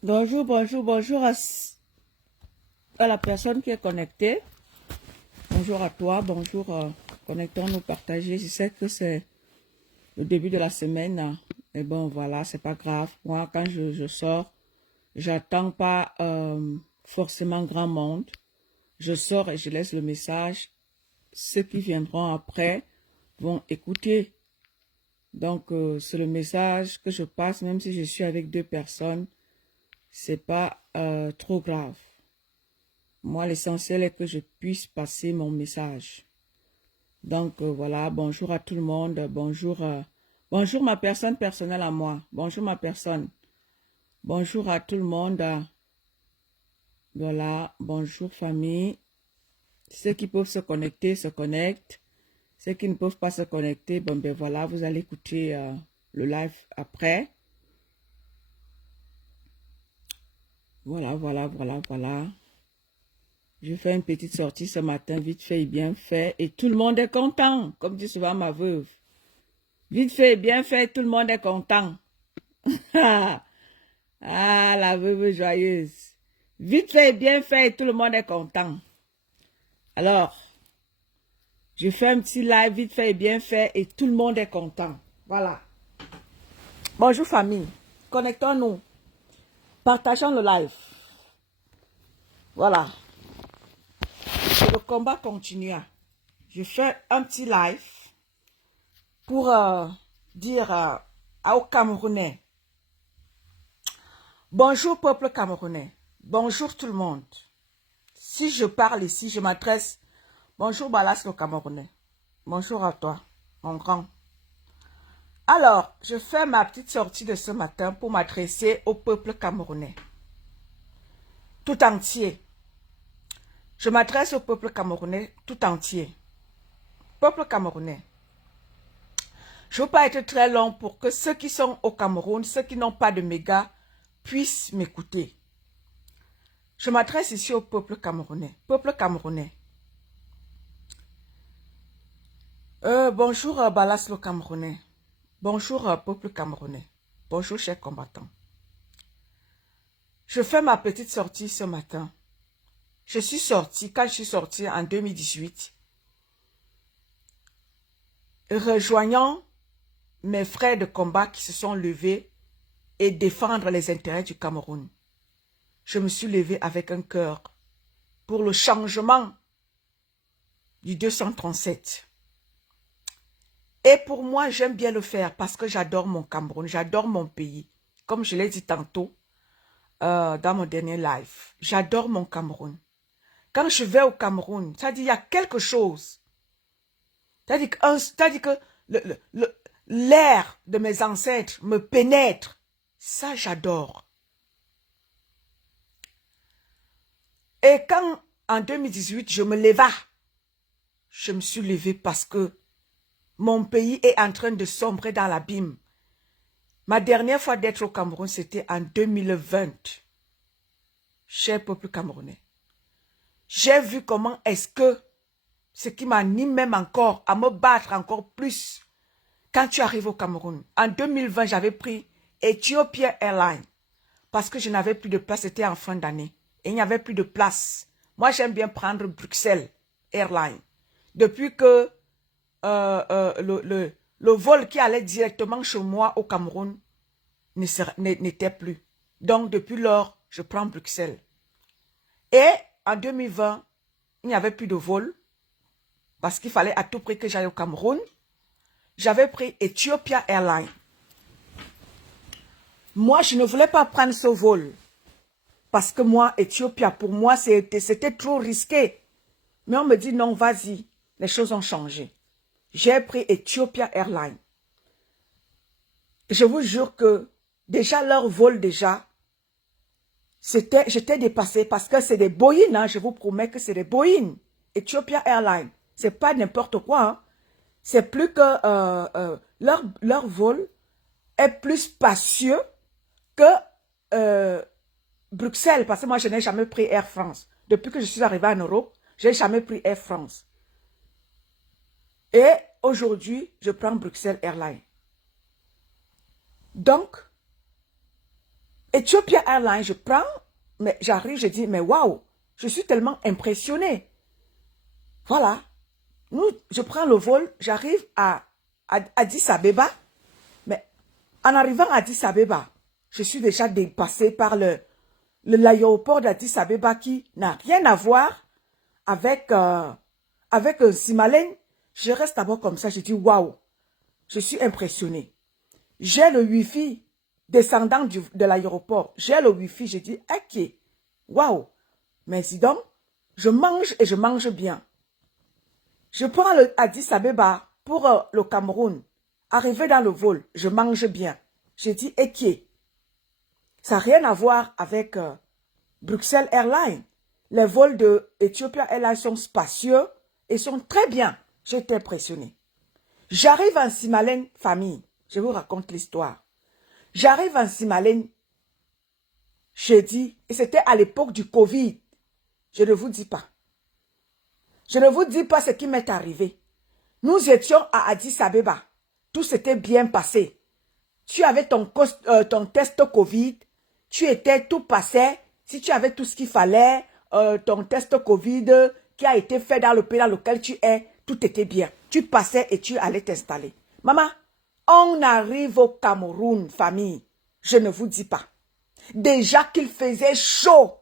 Bonjour, bonjour, bonjour à la personne qui est connectée. Bonjour à toi, bonjour. Connectons-nous, partager. Je sais que c'est le début de la semaine. Mais bon, voilà, c'est pas grave. Moi, quand je sors, j'attends pas forcément grand monde. Je sors et je laisse le message. Ceux qui viendront après vont écouter. Donc, c'est le message que je passe, même si je suis avec deux personnes. C'est pas trop grave. Moi, l'essentiel est que je puisse passer mon message. Donc, voilà, bonjour à tout le monde. Bonjour, bonjour ma personne personnelle à moi. Bonjour ma personne. Bonjour à tout le monde. Voilà, bonjour famille. Ceux qui peuvent se connecter, se connectent. Ceux qui ne peuvent pas se connecter, bon ben voilà, vous allez écouter le live après. Voilà, voilà, voilà, voilà. Je fais une petite sortie ce matin, vite fait et bien fait. Et tout le monde est content, comme dit souvent ma veuve. Vite fait et bien fait, tout le monde est content. Ah, la veuve joyeuse. Vite fait et bien fait, tout le monde est content. Alors, je fais un petit live, vite fait et bien fait, et tout le monde est content. Voilà. Bonjour famille. Connectons-nous. Partageons le live. Voilà. Et le combat continue. Je fais un petit live pour dire aux Camerounais. Bonjour peuple camerounais. Bonjour tout le monde. Si je parle ici, je m'adresse. Bonjour Balas le Camerounais. Bonjour à toi, mon grand. Alors, je fais ma petite sortie de ce matin pour m'adresser au peuple camerounais. Tout entier. Je m'adresse au peuple camerounais tout entier. Peuple camerounais. Je ne veux pas être très long pour que ceux qui sont au Cameroun, ceux qui n'ont pas de méga, puissent m'écouter. Je m'adresse ici au peuple camerounais. Peuple camerounais. Bonjour Balas le Camerounais. Bonjour peuple camerounais. Bonjour chers combattants. Je fais ma petite sortie ce matin. Quand je suis sortie en 2018, rejoignant mes frères de combat qui se sont levés et défendre les intérêts du Cameroun. Je me suis levée avec un cœur pour le changement du 237. Et pour moi, j'aime bien le faire parce que j'adore mon Cameroun, j'adore mon pays. Comme je l'ai dit tantôt dans mon dernier live, j'adore mon Cameroun. Quand je vais au Cameroun, ça dit il y a quelque chose. Ça dit que l'air de mes ancêtres me pénètre. Ça, j'adore. Et quand, en 2018, je me leva, je me suis levée parce que mon pays est en train de sombrer dans l'abîme. Ma dernière fois d'être au Cameroun, c'était en 2020. Cher peuple camerounais. J'ai vu comment est-ce que ce qui m'anime même encore à me battre encore plus quand tu arrives au Cameroun. En 2020, j'avais pris Ethiopia Airlines parce que je n'avais plus de place, c'était en fin d'année. Et il n'y avait plus de place. Moi, j'aime bien prendre Bruxelles Airlines. Depuis que le vol qui allait directement chez moi au Cameroun n'était plus. Donc, depuis lors, je prends Bruxelles. Et en 2020, il n'y avait plus de vol parce qu'il fallait à tout prix que j'aille au Cameroun. J'avais pris Ethiopia Airlines. Moi, je ne voulais pas prendre ce vol parce que moi, Ethiopia, pour moi, c'était trop risqué. Mais on me dit non, vas-y, les choses ont changé. J'ai pris Ethiopia Airlines. Je vous jure que déjà leur vol, j'étais dépassée parce que c'est des Boeing, hein, je vous promets que c'est des Boeing. Ethiopia Airlines, c'est pas n'importe quoi. Hein. C'est plus que leur vol est plus spacieux que Bruxelles, parce que moi je n'ai jamais pris Air France. Depuis que je suis arrivée en Europe, je n'ai jamais pris Air France. Et aujourd'hui, je prends Bruxelles Airlines. Donc, Ethiopia Airlines, je prends, mais j'arrive, je dis, mais waouh, je suis tellement impressionné. Voilà. Je prends le vol, j'arrive à Addis Abeba, mais en arrivant à Addis Abeba, je suis déjà dépassée par l'aéroport d'Addis Abeba qui n'a rien à voir avec, Simalène. Je reste d'abord comme ça, je dis waouh, je suis impressionnée. J'ai le Wi-Fi descendant de l'aéroport, j'ai le Wi-Fi, je dis ok, waouh, mais dis donc, je mange et je mange bien. Je prends le Addis Abeba pour le Cameroun. Arrivé dans le vol, je mange bien. Je dis ok, ça n'a rien à voir avec Bruxelles Airlines. Les vols de Ethiopia Airlines sont spacieux et sont très bien. J'ai été impressionné. J'arrive en Simalène, famille. Je vous raconte l'histoire. J'arrive en Simalène, j'ai dit, et c'était à l'époque du Covid. Je ne vous dis pas. Je ne vous dis pas ce qui m'est arrivé. Nous étions à Addis Abeba. Tout s'était bien passé. Tu avais ton test Covid. Tu étais tout passé. Si tu avais tout ce qu'il fallait, ton test Covid qui a été fait dans le pays dans lequel tu es, tout était bien. Tu passais et tu allais t'installer. Maman, on arrive au Cameroun, famille. Je ne vous dis pas. Déjà qu'il faisait chaud.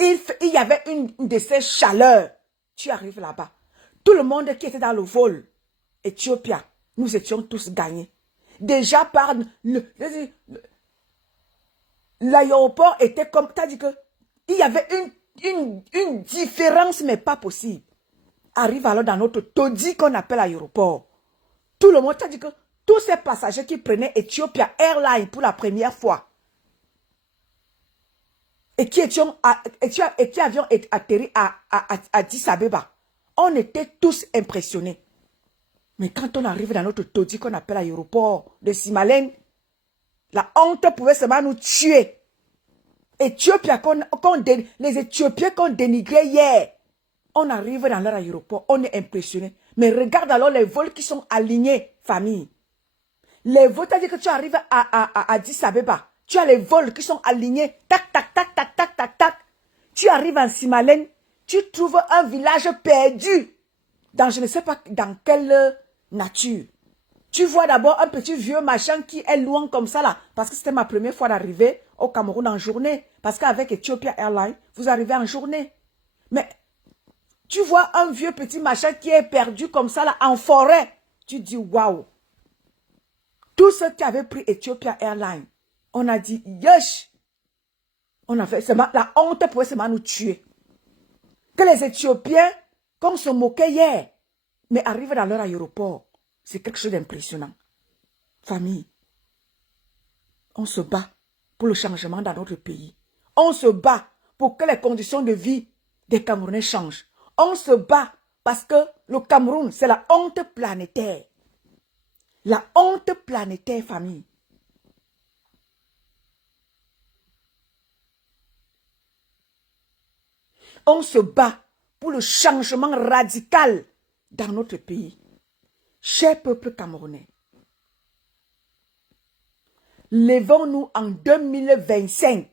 Il y avait une de ces chaleurs. Tu arrives là-bas. Tout le monde qui était dans le vol, Éthiopia, nous étions tous gagnés. Déjà par l'aéroport était comme, tu as dit que il y avait une différence, mais pas possible. Arrive alors dans notre taudis qu'on appelle aéroport. Tout le monde, tu as dit que tous ces passagers qui prenaient Ethiopia Airlines pour la première fois et qui avions atterri à Addis Abeba, on était tous impressionnés. Mais quand on arrive dans notre taudis qu'on appelle l'aéroport de Simalène, la honte pouvait seulement nous tuer. Éthiopia, les Éthiopiens qu'on dénigrait hier, on arrive dans leur aéroport, on est impressionné. Mais regarde alors les vols qui sont alignés, famille. Les vols, c'est-à-dire que tu arrives à Addis Abeba, tu as les vols qui sont alignés, tac, tac, tac, tac, tac, tac, tac. Tu arrives en Simalène, tu trouves un village perdu, dans je ne sais pas dans quelle nature. Tu vois d'abord un petit vieux machin qui est loin comme ça là, parce que c'était ma première fois d'arriver au Cameroun en journée. Parce qu'avec Ethiopia Airlines, vous arrivez en journée. Mais tu vois un vieux petit machin qui est perdu comme ça là, en forêt. Tu dis waouh. Tous ceux qui avaient pris Ethiopia Airlines, on a dit yesh. On a fait seulement, la honte pouvait seulement nous tuer. Que les Éthiopiens, qu'on se moquait hier, mais arrivent dans leur aéroport. C'est quelque chose d'impressionnant. Famille, on se bat pour le changement dans notre pays. On se bat pour que les conditions de vie des Camerounais changent. On se bat parce que le Cameroun, c'est la honte planétaire. La honte planétaire, famille. On se bat pour le changement radical dans notre pays. Cher peuple camerounais, levons-nous en 2025.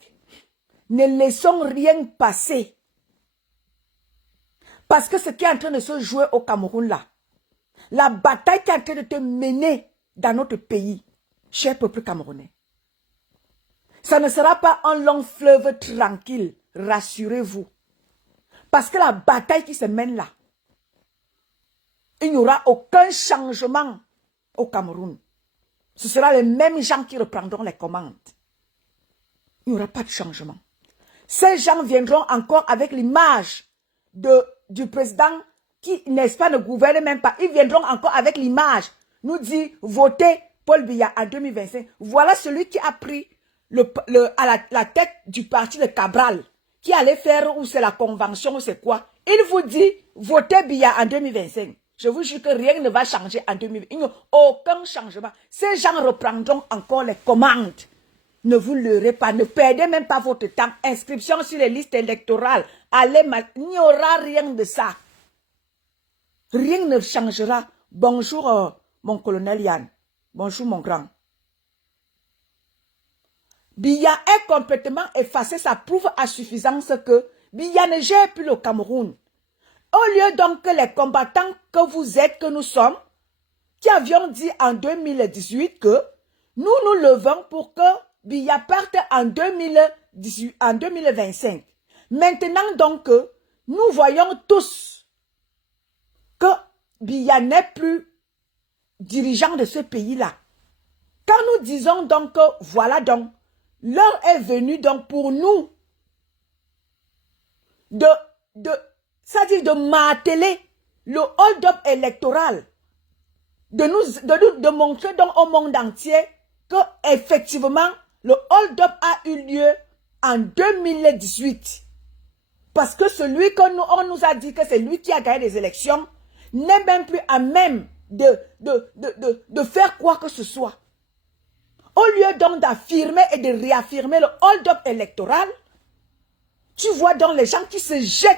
Ne laissons rien passer. Parce que ce qui est en train de se jouer au Cameroun là, la bataille qui est en train de te mener dans notre pays, cher peuple camerounais, ça ne sera pas un long fleuve tranquille, rassurez-vous. Parce que la bataille qui se mène là, il n'y aura aucun changement au Cameroun. Ce sera les mêmes gens qui reprendront les commandes. Il n'y aura pas de changement. Ces gens viendront encore avec l'image du président qui, n'est-ce pas, ne gouverne même pas. Ils viendront encore avec l'image, nous dit, votez Paul Biya en 2025. Voilà celui qui a pris la tête du parti de Cabral, qui allait faire, ou c'est la convention, ou c'est quoi. Il vous dit, votez Biya en 2025. Je vous jure que rien ne va changer en 2020. Il n'y a aucun changement. Ces gens reprendront encore les commandes. Ne vous leurrez pas. Ne perdez même pas votre temps. Inscription sur les listes électorales. Il n'y aura rien de ça. Rien ne changera. Bonjour, mon colonel Yann. Bonjour, mon grand. Biya est complètement effacé. Ça prouve à suffisance que Biya ne gère plus le Cameroun. Au lieu donc que les combattants que vous êtes, que nous sommes, qui avions dit en 2018 que nous nous levons pour que Biya parte en 2025. Maintenant donc, nous voyons tous que Biya n'est plus dirigeant de ce pays-là. Quand nous disons donc que voilà donc, l'heure est venue donc pour nous c'est-à-dire de marteler le hold-up électoral, de montrer donc au monde entier que effectivement le hold-up a eu lieu en 2018. Parce que celui on nous a dit que c'est lui qui a gagné les élections n'est même plus à même de faire quoi que ce soit. Au lieu donc d'affirmer et de réaffirmer le hold-up électoral, tu vois donc les gens qui se jettent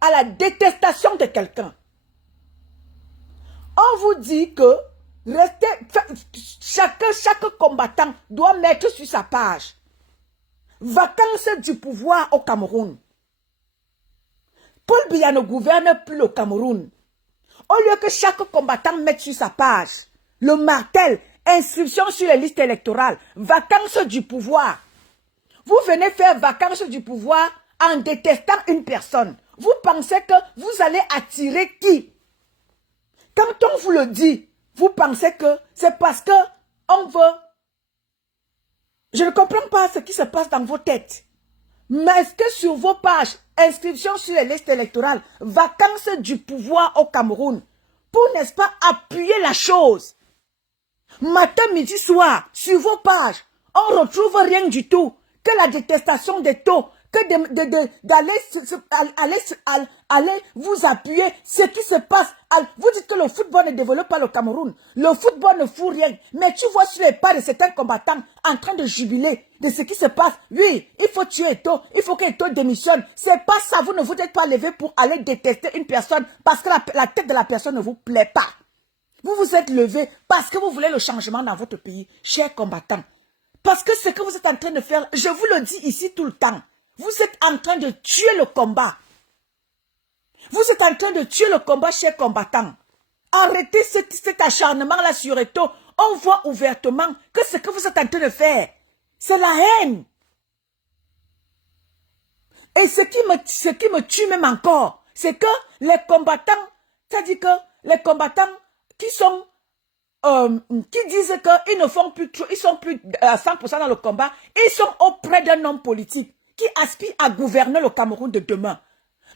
à la détestation de quelqu'un. On vous dit que chaque combattant doit mettre sur sa page vacances du pouvoir au Cameroun. Paul Biya ne gouverne plus le Cameroun. Au lieu que chaque combattant mette sur sa page le martel, inscription sur les listes électorales, vacances du pouvoir. Vous venez faire vacances du pouvoir en détestant une personne. Vous pensez que vous allez attirer qui? Quand on vous le dit, vous pensez que c'est parce que on veut... Je ne comprends pas ce qui se passe dans vos têtes. Mais est-ce que sur vos pages, inscription sur les listes électorales, vacances du pouvoir au Cameroun, pour, n'est-ce pas, appuyer la chose? Matin, midi, soir, sur vos pages, on ne retrouve rien du tout que la détestation des taux, que d'aller vous appuyer ce qui se passe. Vous dites que le football ne développe pas le Cameroun. Le football ne fout rien. Mais tu vois sur les pas de certains combattants en train de jubiler de ce qui se passe. Oui, il faut tuer Eto'o. Il faut que Eto'o démissionne. C'est pas ça. Vous ne vous êtes pas levé pour aller détester une personne parce que la tête de la personne ne vous plaît pas. Vous vous êtes levé parce que vous voulez le changement dans votre pays, chers combattants. Parce que ce que vous êtes en train de faire, je vous le dis ici tout le temps, vous êtes en train de tuer le combat. Vous êtes en train de tuer le combat, chers combattants. Arrêtez cet acharnement-là sur Eto'o. On voit ouvertement que ce que vous êtes en train de faire, c'est la haine. Et ce qui me tue même encore, c'est que les combattants, c'est-à-dire que les combattants qui sont qui disent qu'ils ne font plus, ils sont plus à 100% dans le combat, ils sont auprès d'un homme politique qui aspire à gouverner le Cameroun de demain.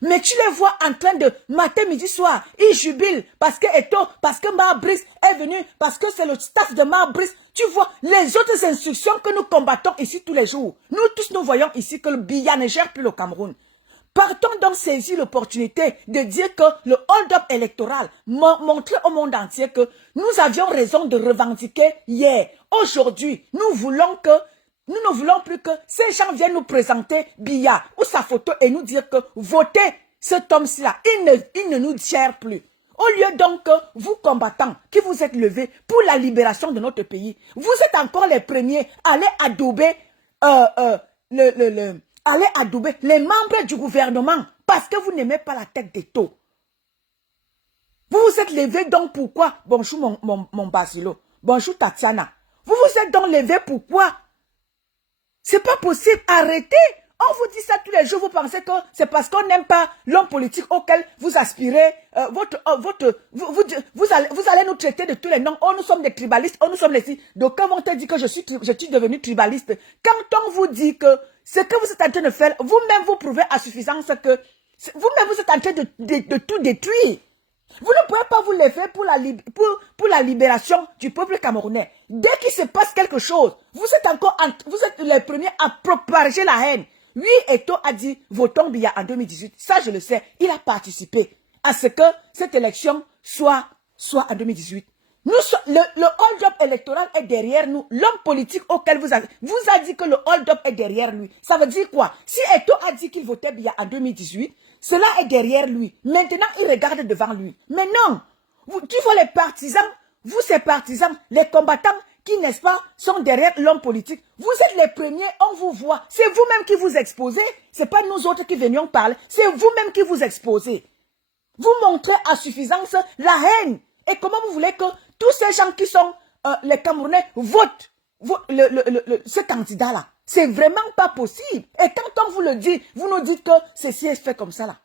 Mais tu les vois en train de, matin, midi, soir, ils jubilent parce que Eto'o, parce que Marbrice est venu, parce que c'est le staff de Marbrice. Tu vois, les autres instructions que nous combattons ici tous les jours. Nous tous, nous voyons ici que le Biya ne gère plus le Cameroun. Partons donc saisir l'opportunité de dire que le hold-up électoral montrait au monde entier que nous avions raison de revendiquer hier. Aujourd'hui, nous ne voulons plus que ces gens viennent nous présenter Biya ou sa photo et nous dire que votez cet homme-là. Il ne nous gère plus. Au lieu donc que vous combattants qui vous êtes levés pour la libération de notre pays, vous êtes encore les premiers à aller adouber allez adouber les membres du gouvernement parce que vous n'aimez pas la tête d'Eto'o. Vous vous êtes levé donc pourquoi? Bonjour mon Basilo. Bonjour Tatiana. Vous vous êtes donc levé pourquoi? C'est pas possible. Arrêtez. On vous dit ça tous les jours. Vous pensez que c'est parce qu'on n'aime pas l'homme politique auquel vous aspirez. Vous allez nous traiter de tous les noms. Oh, nous sommes des tribalistes. Oh, nous sommes les... Donc quand on te dit que je suis devenu tribaliste, quand on vous dit que ce que vous êtes en train de faire, vous-même vous prouvez à suffisance que vous-même vous êtes en train de tout détruire. Vous ne pouvez pas vous lever pour la libération du peuple camerounais. Dès qu'il se passe quelque chose, vous êtes les premiers à propager la haine. Oui, Eto'o a dit, votons Biya en 2018. Ça, je le sais. Il a participé à ce que cette élection soit en 2018. Le hold-up électoral est derrière nous. L'homme politique auquel vous a dit que le hold-up est derrière lui. Ça veut dire quoi? Si Eto'o a dit qu'il votait Biya en 2018, cela est derrière lui. Maintenant, il regarde devant lui. Mais non, tu vois les partisans, vous ces partisans, les combattants qui, n'est-ce pas, sont derrière l'homme politique. Vous êtes les premiers, on vous voit. C'est vous-même qui vous exposez. Ce n'est pas nous autres qui venions parler. C'est vous-même qui vous exposez. Vous montrez à suffisance la haine. Et comment vous voulez que tous ces gens qui sont les Camerounais votent ce candidat-là? C'est vraiment pas possible. Et quand on vous le dit, vous nous dites que ceci est fait comme ça là.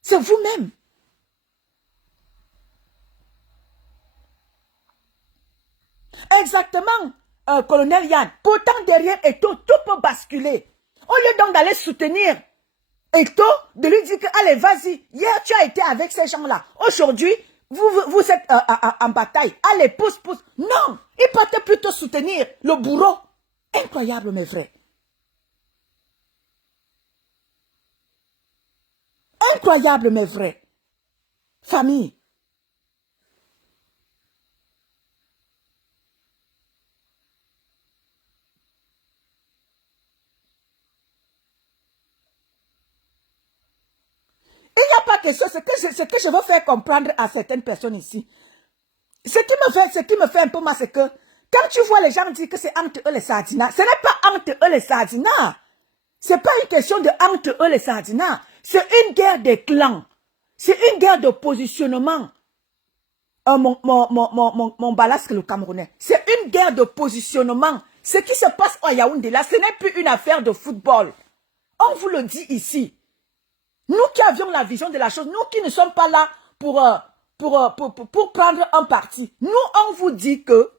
C'est vous-même. Exactement, colonel Yann. Pourtant, derrière Eto, tout peut basculer. Au lieu donc d'aller soutenir Eto, de lui dire que, allez, vas-y, hier tu as été avec ces gens-là. Aujourd'hui, vous êtes en bataille. Allez, pousse. Non, il partait plutôt soutenir le bourreau. Incroyable, mes frères. Incroyable, mes frères. Famille. Il n'y a pas question, ce que je veux faire comprendre à certaines personnes ici. Ce qui me fait un peu mal, c'est que quand tu vois les gens dire que c'est entre eux les Sardinats, ce n'est pas entre eux les Sardinats. Ce n'est pas une question de entre eux les Sardinats. C'est une guerre des clans. C'est une guerre de positionnement. Mon balasque, le Camerounais. C'est une guerre de positionnement. Ce qui se passe à Yaoundé, là, ce n'est plus une affaire de football. On vous le dit ici. Nous qui avions la vision de la chose, nous qui ne sommes pas là pour prendre un parti. Nous, on vous dit que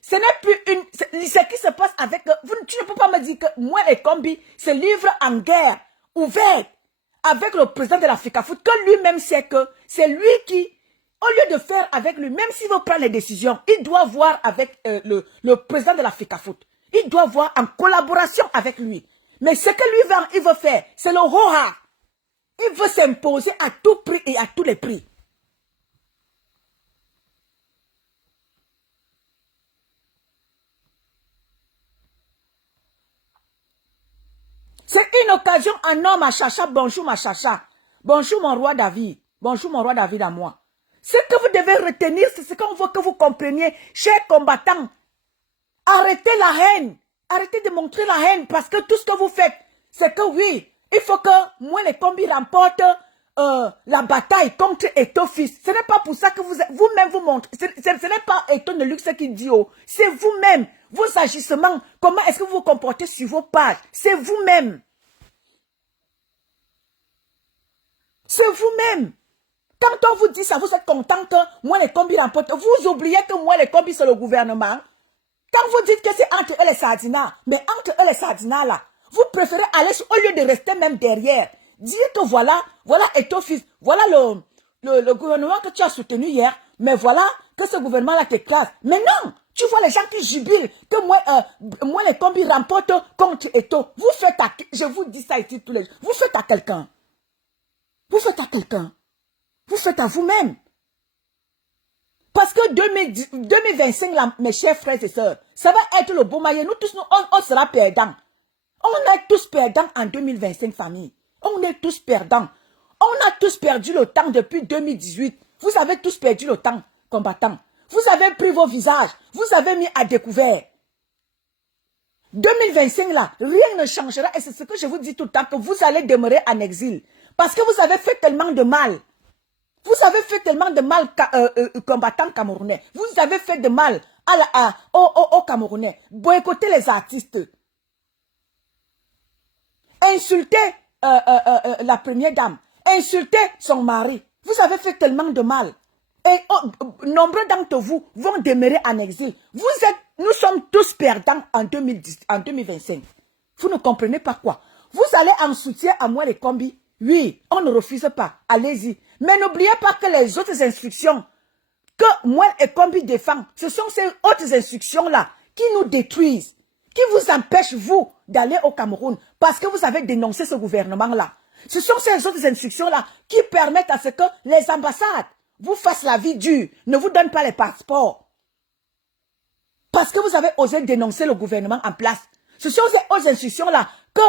ce n'est plus ce qui se passe avec... tu ne peux pas me dire que moi et Kombi se livrent en guerre ouverte avec le président de l'Africafoot, que lui-même sait que c'est lui qui, au lieu de faire avec lui, même s'il veut prendre les décisions, il doit voir avec le président de l'Africafoot. Il doit voir en collaboration avec lui. Mais ce que lui, il veut faire, c'est le ho-ha. Il veut s'imposer à tout prix et à tous les prix. C'est une occasion en or, ma chacha. Bonjour, ma chacha. Bonjour, mon roi David. Bonjour, mon roi David à moi. Ce que vous devez retenir, c'est ce qu'on veut que vous compreniez, chers combattants. Arrêtez la haine. Arrêtez de montrer la haine parce que tout ce que vous faites, c'est que oui, il faut que moi les combis remportent la bataille contre Eto fils. Ce n'est pas pour ça que vous-même vous montrez. Ce n'est pas Eto de luxe qui dit oh. C'est vous-même. Vos agissements. Comment est-ce que vous vous comportez sur vos pages. C'est vous-même. C'est vous-même. Quand on vous dit ça, vous êtes content que moi les combis remportent. Vous oubliez que moi les combis c'est le gouvernement. Quand vous dites que c'est entre eux les Sardinats, mais entre eux les Sardinats là, vous préférez aller au lieu de rester même derrière. Dire que voilà Eto fils, voilà le gouvernement que tu as soutenu hier, mais voilà que ce gouvernement-là t'écrase. Mais non, tu vois les gens qui jubilent que moi les combis remportent contre Eto. Vous faites à, je vous dis ça ici tous les jours, vous faites à quelqu'un. Vous faites à quelqu'un. Vous faites à vous-même. Parce que 2025, là, mes chers frères et sœurs, ça va être le beau maillot. Nous tous, on sera perdants. On est tous perdants en 2025, famille. On est tous perdants. On a tous perdu le temps depuis 2018. Vous avez tous perdu le temps, combattants. Vous avez pris vos visages. Vous avez mis à découvert. 2025, là, rien ne changera. Et c'est ce que je vous dis tout le temps, que vous allez demeurer en exil. Parce que vous avez fait tellement de mal. Vous avez fait tellement de mal combattants camerounais. Vous avez fait de mal aux Camerounais. Boycotter les artistes. Insulter la première dame. Insulter son mari. Vous avez fait tellement de mal. Et nombreux d'entre vous vont demeurer en exil. Nous sommes tous perdants en 2025. Vous ne comprenez pas quoi. Vous allez en soutien à moi les combis. Oui, on ne refuse pas. Allez-y. Mais n'oubliez pas que les autres instructions que moi et Kombi défend, ce sont ces autres instructions-là qui nous détruisent, qui vous empêchent, vous, d'aller au Cameroun parce que vous avez dénoncé ce gouvernement-là. Ce sont ces autres instructions-là qui permettent à ce que les ambassades vous fassent la vie dure, ne vous donnent pas les passeports. Parce que vous avez osé dénoncer le gouvernement en place. Ce sont ces autres instructions-là que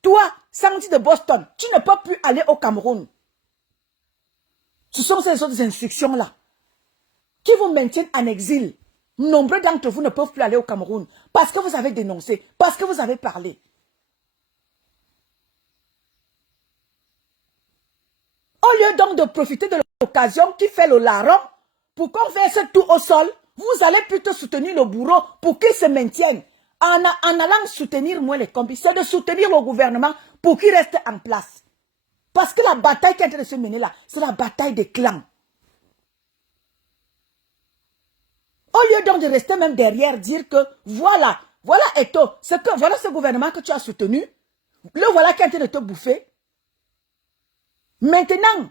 toi, Sandy de Boston, tu ne peux plus aller au Cameroun. Ce sont ces autres instructions-là qui vous maintiennent en exil. Nombreux d'entre vous ne peuvent plus aller au Cameroun parce que vous avez dénoncé, parce que vous avez parlé. Au lieu donc de profiter de l'occasion qui fait le larron pour qu'on verse tout au sol, vous allez plutôt soutenir le bourreau pour qu'il se maintienne. En allant soutenir moi les combis, c'est de soutenir le gouvernement pour qu'il reste en place. Parce que la bataille qui est en train de se mener là, c'est la bataille des clans. Au lieu donc de rester même derrière, dire que voilà Eto, voilà ce gouvernement que tu as soutenu, le voilà qui est en train de te bouffer. Maintenant,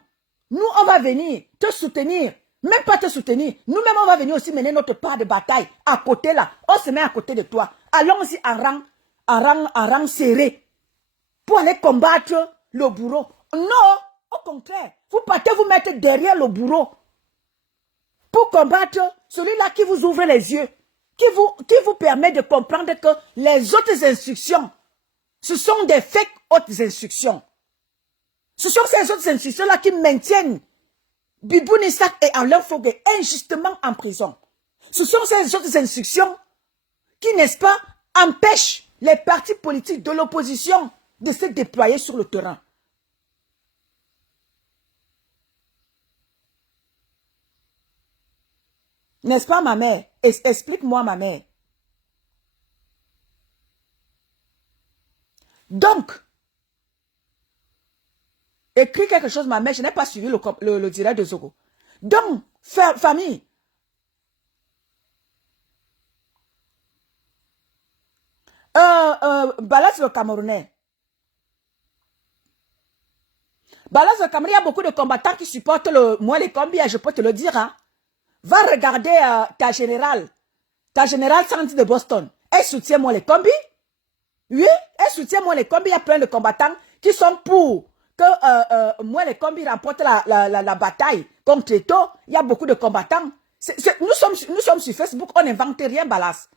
nous on va venir te soutenir, même pas te soutenir, nous-mêmes on va venir aussi mener notre part de bataille à côté là, on se met à côté de toi. Allons-y en rang serré pour aller combattre le bourreau. Non, au contraire, vous partez vous mettre derrière le bourreau pour combattre celui-là qui vous ouvre les yeux, qui vous permet de comprendre que les autres instructions, ce sont des fake autres instructions. Ce sont ces autres instructions-là qui maintiennent Bibou Nissak et Alain Fogué injustement en prison. Ce sont ces autres instructions qui, n'est-ce pas, empêchent les partis politiques de l'opposition de se déployer sur le terrain. N'est-ce pas, ma mère? Explique-moi, ma mère. Donc, écris quelque chose, ma mère. Je n'ai pas suivi le direct de Zogo. Donc, famille, Balaz le Camerounais. Balaz le Camerounais, il y a beaucoup de combattants qui supportent moi les combis, je peux te le dire, hein. Va regarder ta générale Sandy de Boston. Elle soutient moi les combis. Oui, elle soutient moi les combis. Il y a plein de combattants qui sont pour que moi les combis remportent la bataille contre Eto. Il y a beaucoup de combattants. Nous sommes sur Facebook, on n'invente rien, Balas.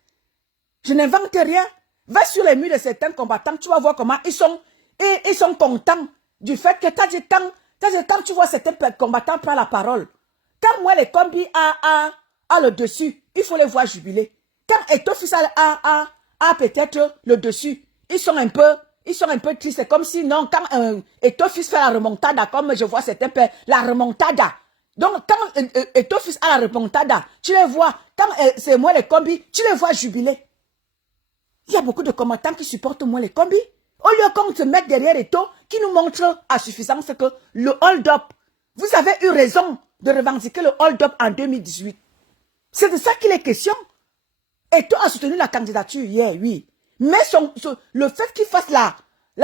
Je n'invente rien. Va sur les murs de certains combattants, tu vas voir comment ils sont contents du fait que quand tu vois certains combattants prendre la parole. Quand moi les combis a le dessus, il faut les voir jubiler. Quand Etofis a peut-être le dessus, ils sont un peu tristes. C'est comme si non, quand Etofis fait la remontada, comme je vois certains faire la remontada. Donc quand Etofis a la remontada, tu les vois. Quand c'est moi les combis, tu les vois jubiler. Il y a beaucoup de combattants qui supportent moi les combis. Au lieu qu'on se mette derrière Eto, qui nous montre à suffisance que le hold-up, vous avez eu raison de revendiquer le hold-up en 2018. C'est de ça qu'il est question. Eto a soutenu la candidature hier, oui. Mais le fait qu'il fasse la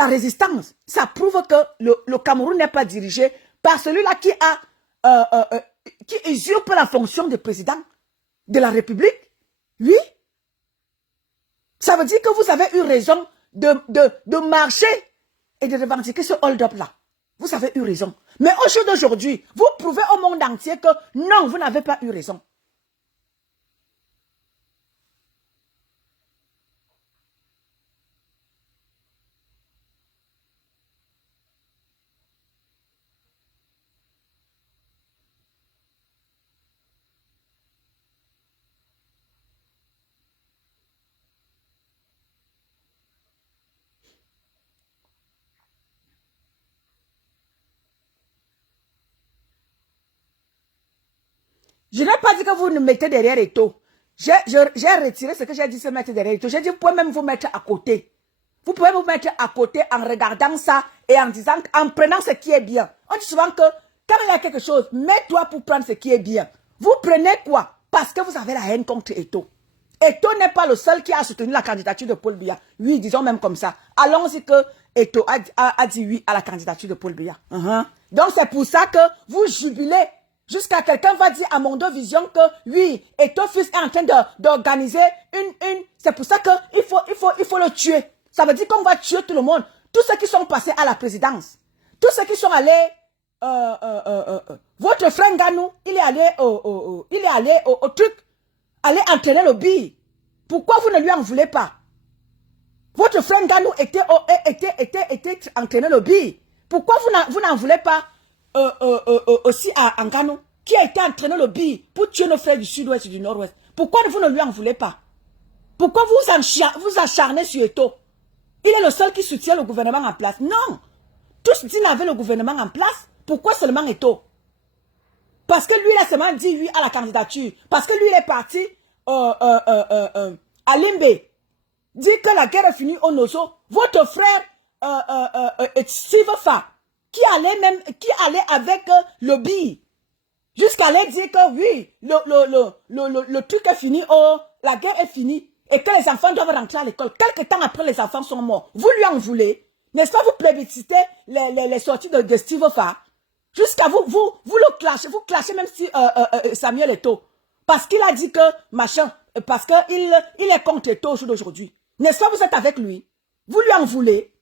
résistance, ça prouve que le Cameroun n'est pas dirigé par celui-là qui usurpe la fonction de président de la République. Oui. Ça veut dire que vous avez eu raison de marcher et de revendiquer ce hold-up-là. Vous avez eu raison. Mais au jour d'aujourd'hui, vous prouvez au monde entier que non, vous n'avez pas eu raison. Je n'ai pas dit que vous nous mettez derrière Eto. J'ai retiré ce que j'ai dit, se mettre derrière Eto. J'ai dit, vous pouvez même vous mettre à côté. Vous pouvez vous mettre à côté en regardant ça et en disant, en prenant ce qui est bien. On dit souvent que quand il y a quelque chose, mets-toi pour prendre ce qui est bien. Vous prenez quoi? Parce que vous avez la haine contre Eto. Eto n'est pas le seul qui a soutenu la candidature de Paul Biya. Oui, disons même comme ça. Allons-y que Eto a dit oui à la candidature de Paul Biya. Donc c'est pour ça que vous jubilez. Jusqu'à quelqu'un va dire à Mondo Vision que oui, Etofis est en train d'organiser une. C'est pour ça qu'il faut le tuer. Ça veut dire qu'on va tuer tout le monde. Tous ceux qui sont passés à la présidence. Tous ceux qui sont allés. Votre frère Nganou, il est allé au truc. Aller entraîner le billet. Pourquoi vous ne lui en voulez pas? Votre frère Nganou était entraîner le billet. Pourquoi vous n'en voulez pas aussi à Nganou, qui a été entraîné le billet pour tuer nos frères du sud-ouest et du nord-ouest? Pourquoi vous ne lui en voulez pas? Pourquoi vous acharnez sur Eto'o? Il est le seul qui soutient le gouvernement en place. Non. Tous disent avec le gouvernement en place. Pourquoi seulement Eto'o? Parce que lui, il a seulement dit oui à la candidature. Parce que lui, il est parti à Limbe. Dit que la guerre est finie au Nozo. Votre frère Steve Fa, qui allait avec le BI, jusqu'à aller dire que oui, le truc est fini, la guerre est finie, et que les enfants doivent rentrer à l'école. Quelque temps après, les enfants sont morts. Vous lui en voulez? N'est-ce pas, vous plébiscitez les sorties de Steve Fa? Jusqu'à vous le clashez, vous clashez même si Samuel Eto'o. Parce qu'il a dit que, machin, parce qu'il est contre Eto'o au jour d'aujourd'hui. N'est-ce pas, vous êtes avec lui? Vous lui en voulez?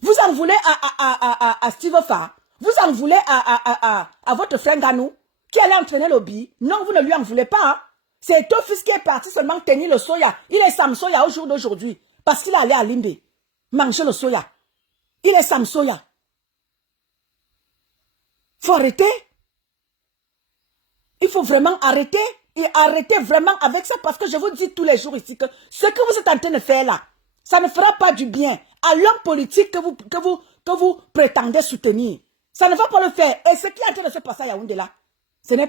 Vous en voulez à Steve Fa? Vous en voulez à votre frère Ganou, qui allait entraîner le BI? Non, vous ne lui en voulez pas. Hein? C'est Eto'o fils qui est parti seulement tenir le soya. Il est Sam Soya au jour d'aujourd'hui. Parce qu'il allait à Limbe manger le soya. Il est Sam Soya. Il faut arrêter. Il faut vraiment arrêter. Et arrêter vraiment avec ça. Parce que je vous dis tous les jours ici que ce que vous êtes en train de faire là, ça ne fera pas du bien à l'homme politique que vous prétendez soutenir. Ça ne va pas le faire. Et ce qui est en train de se passer à Yaoundé là, c'est la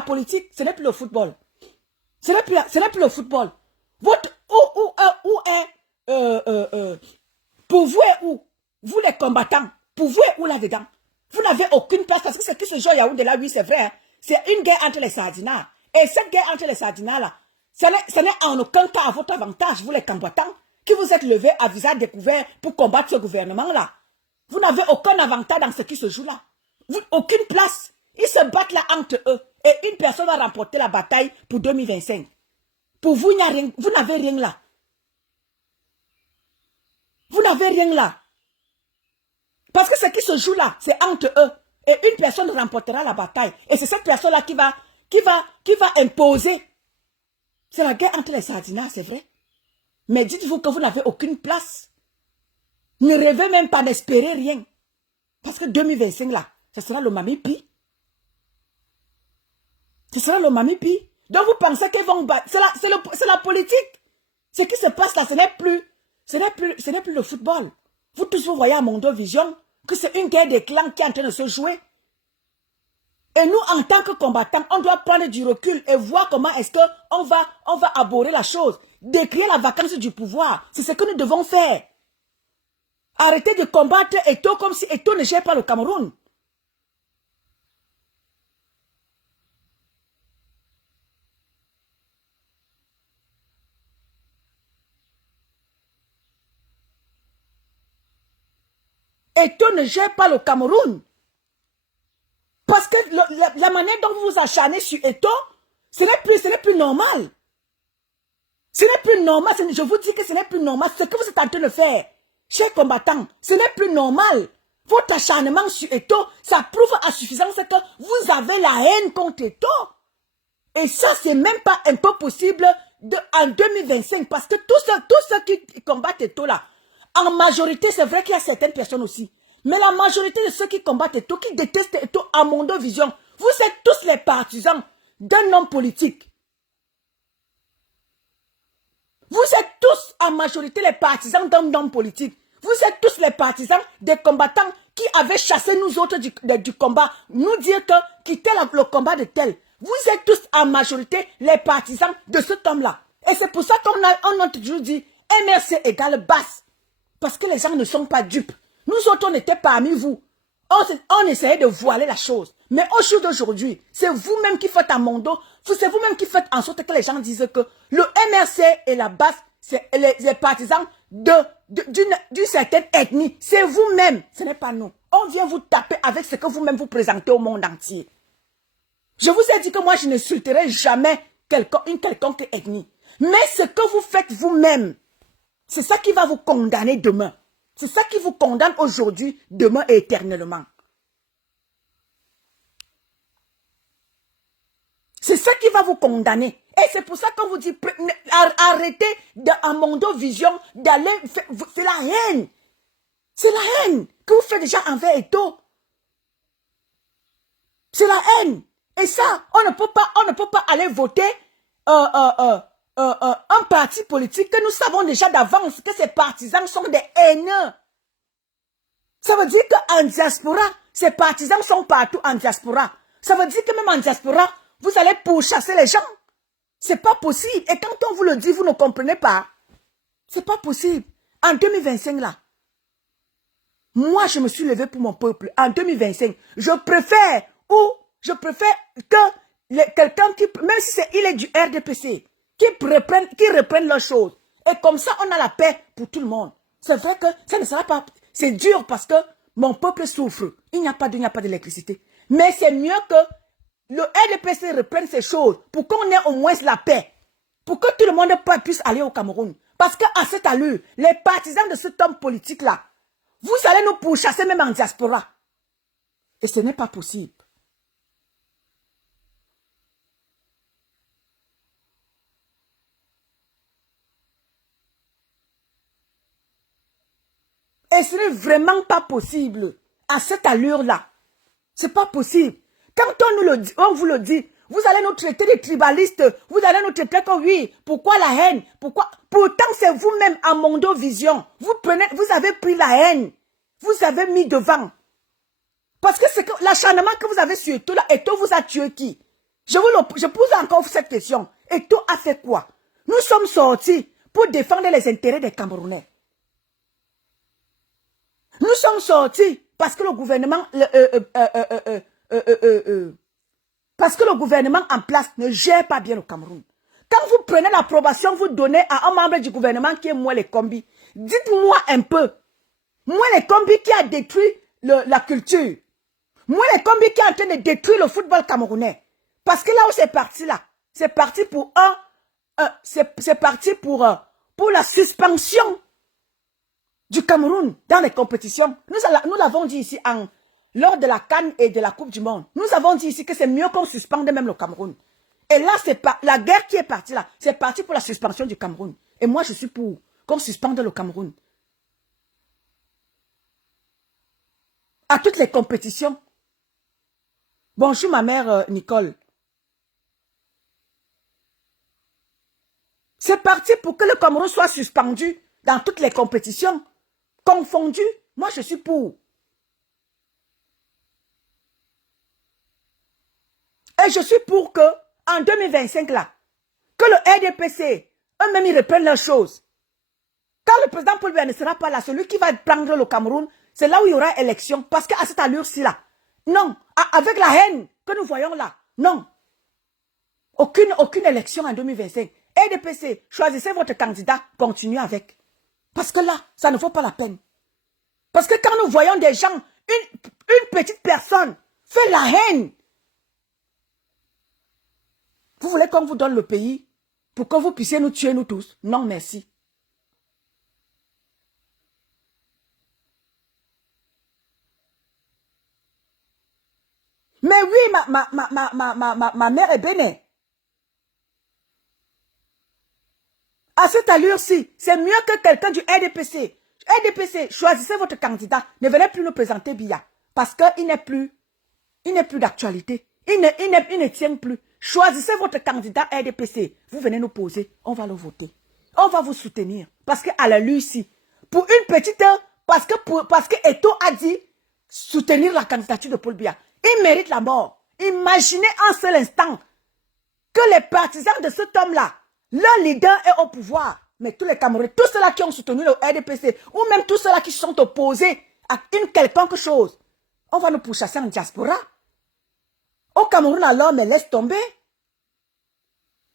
politique. Ce n'est plus le football. Ce n'est plus le football. Où est, pour vous et où? Vous les combattants, pour vous et où là-dedans? Vous n'avez aucune place parce que ce qui se joue à Yaoundé là, oui, c'est vrai. Hein? C'est une guerre entre les Sardinats. Et cette guerre entre les Sardinats là, ce n'est en aucun cas à votre avantage, vous les combattants, qui vous êtes levés à visage découvert pour combattre ce gouvernement là. Vous n'avez aucun avantage dans ce qui se joue là. Aucune place. Ils se battent là entre eux. Et une personne va remporter la bataille pour 2025. Pour vous, il n'y a rien. Vous n'avez rien là. Vous n'avez rien là. Parce que ce qui se joue là, c'est entre eux. Et une personne remportera la bataille. Et c'est cette personne-là qui va imposer. C'est la guerre entre les Sardinats, c'est vrai. Mais dites-vous que vous n'avez aucune place. Ne rêvez même pas d'espérer rien. Parce que 2025 là, ce sera le Mamipi. Ce sera le Mamipi. Donc vous pensez qu'ils vont battre. C'est la politique. Ce qui se passe là, ce n'est plus le football. Vous tous vous voyez à Mondo Vision que c'est une guerre des clans qui est en train de se jouer. Et nous, en tant que combattants, on doit prendre du recul et voir comment est-ce qu'on va aborder la chose. Décrire la vacance du pouvoir. C'est ce que nous devons faire. Arrêtez de combattre Eto'o comme si Eto'o ne gère pas le Cameroun. Eto'o ne gère pas le Cameroun. Parce que la manière dont vous vous acharnez sur Eto'o, ce n'est plus normal. Ce n'est plus normal. Je vous dis que ce n'est plus normal. Ce que vous êtes en train de faire, chers combattants, ce n'est plus normal. Votre acharnement sur Eto'o, ça prouve à suffisance que vous avez la haine contre Eto'o. Et ça, c'est même pas un peu possible en 2025. Parce que tous ceux qui combattent Eto'o là, en majorité, c'est vrai qu'il y a certaines personnes aussi. Mais la majorité de ceux qui combattent Eto'o, qui détestent Eto'o à Mondo Vision, vous êtes tous les partisans d'un homme politique. Vous êtes tous en majorité les partisans d'un homme politique. Vous êtes tous les partisans des combattants qui avaient chassé nous autres du combat. Nous dire que quitter le combat de tel. Vous êtes tous en majorité les partisans de cet homme-là. Et c'est pour ça qu'on a toujours dit MRC égale basse. Parce que les gens ne sont pas dupes. Nous autres, on était parmi vous. On essayait de voiler la chose. Mais au jour d'aujourd'hui, c'est vous-même qui faites un mondo. C'est vous-même qui faites en sorte que les gens disent que le MRC et la base, c'est les partisans d'une certaine ethnie. C'est vous-même. Ce n'est pas nous. On vient vous taper avec ce que vous-même vous présentez au monde entier. Je vous ai dit que moi, je n'insulterai jamais une quelconque ethnie. Mais ce que vous faites vous-même, c'est ça qui va vous condamner demain. C'est ça qui vous condamne aujourd'hui, demain et éternellement. C'est ça qui va vous condamner. Et c'est pour ça qu'on vous dit, arrêtez en Mondo Vision d'aller faire la haine. C'est la haine que vous faites déjà envers Eto'o. C'est la haine. Et ça, on ne peut pas aller voter un parti politique que nous savons déjà d'avance que ces partisans sont des haineux. Ça veut dire qu'en diaspora, ces partisans sont partout en diaspora. Ça veut dire que même en diaspora, vous allez pourchasser les gens. C'est pas possible. Et quand on vous le dit, vous ne comprenez pas. C'est pas possible. En 2025 là, moi je me suis levé pour mon peuple. En 2025, je préfère que quelqu'un qui, même si il est du RDPC, qui reprenne leurs choses. Et comme ça, on a la paix pour tout le monde. C'est vrai que ça ne sera pas... C'est dur parce que mon peuple souffre. Il n'y a pas d'électricité. Mais c'est mieux que le RDPC reprenne ces choses pour qu'on ait au moins la paix. Pour que tout le monde puisse aller au Cameroun. Parce qu'à cette allure, les partisans de cet homme politique-là, vous allez nous pourchasser même en diaspora. Et ce n'est pas possible. Et ce n'est vraiment pas possible. À cette allure-là. C'est pas possible. Quand on vous le dit, vous allez nous traiter de tribalistes. Vous allez nous traiter comme oui. Pourquoi la haine? Pourquoi? Pourtant, c'est vous-même à Mondo Vision. Vous avez pris la haine. Vous avez mis devant. Parce que c'est que l'acharnement que vous avez sur Eto là, Eto vous a tué qui? Je pose encore cette question. Eto a fait quoi? Nous sommes sortis pour défendre les intérêts des Camerounais. Nous sommes sortis parce que le gouvernement, parce que le gouvernement en place ne gère pas bien le Cameroun. Quand vous prenez l'approbation, vous donnez à un membre du gouvernement qui est Moelle Kombi. Dites-moi un peu. Moelle Kombi qui a détruit la culture. Moelle Kombi qui est en train de détruire le football camerounais. Parce que là où c'est parti là, c'est parti pour pour la suspension du Cameroun dans les compétitions. Nous l'avons dit ici lors de la CAN et de la Coupe du Monde. Nous avons dit ici que c'est mieux qu'on suspende même le Cameroun. Et là, la guerre qui est partie là, c'est parti pour la suspension du Cameroun. Et moi, je suis pour qu'on suspende le Cameroun. À toutes les compétitions. Bonjour ma mère Nicole. C'est parti pour que le Cameroun soit suspendu dans toutes les compétitions. Confondu, moi je suis pour. Et je suis pour que, en 2025 là, que le RDPC, eux-mêmes ils reprennent leurs choses. Quand le président Paul Biya ne sera pas là, celui qui va prendre le Cameroun, c'est là où il y aura élection. Parce qu'à cette allure-ci là, non, avec la haine que nous voyons là, non. Aucune élection en 2025. RDPC, choisissez votre candidat, continuez avec. Parce que là, ça ne vaut pas la peine. Parce que quand nous voyons des gens, une petite personne fait la haine. Vous voulez qu'on vous donne le pays pour que vous puissiez nous tuer nous tous? Non, merci. Mais oui, ma mère est bénie. À cette allure-ci, c'est mieux que quelqu'un du RDPC. RDPC, choisissez votre candidat. Ne venez plus nous présenter Biya. Parce qu'il n'est plus d'actualité. Il ne tient plus. Choisissez votre candidat RDPC. Vous venez nous poser. On va le voter. On va vous soutenir. Parce qu'à la ici, pour une petite heure, parce que Eto a dit soutenir la candidature de Paul Biya. Il mérite la mort. Imaginez un seul instant que les partisans de cet homme-là, leur leader est au pouvoir. Mais tous les Camerounais, tous ceux-là qui ont soutenu le RDPC, ou même tous ceux-là qui sont opposés à une quelconque chose, on va nous pourchasser en diaspora. Au Cameroun alors, mais laisse tomber.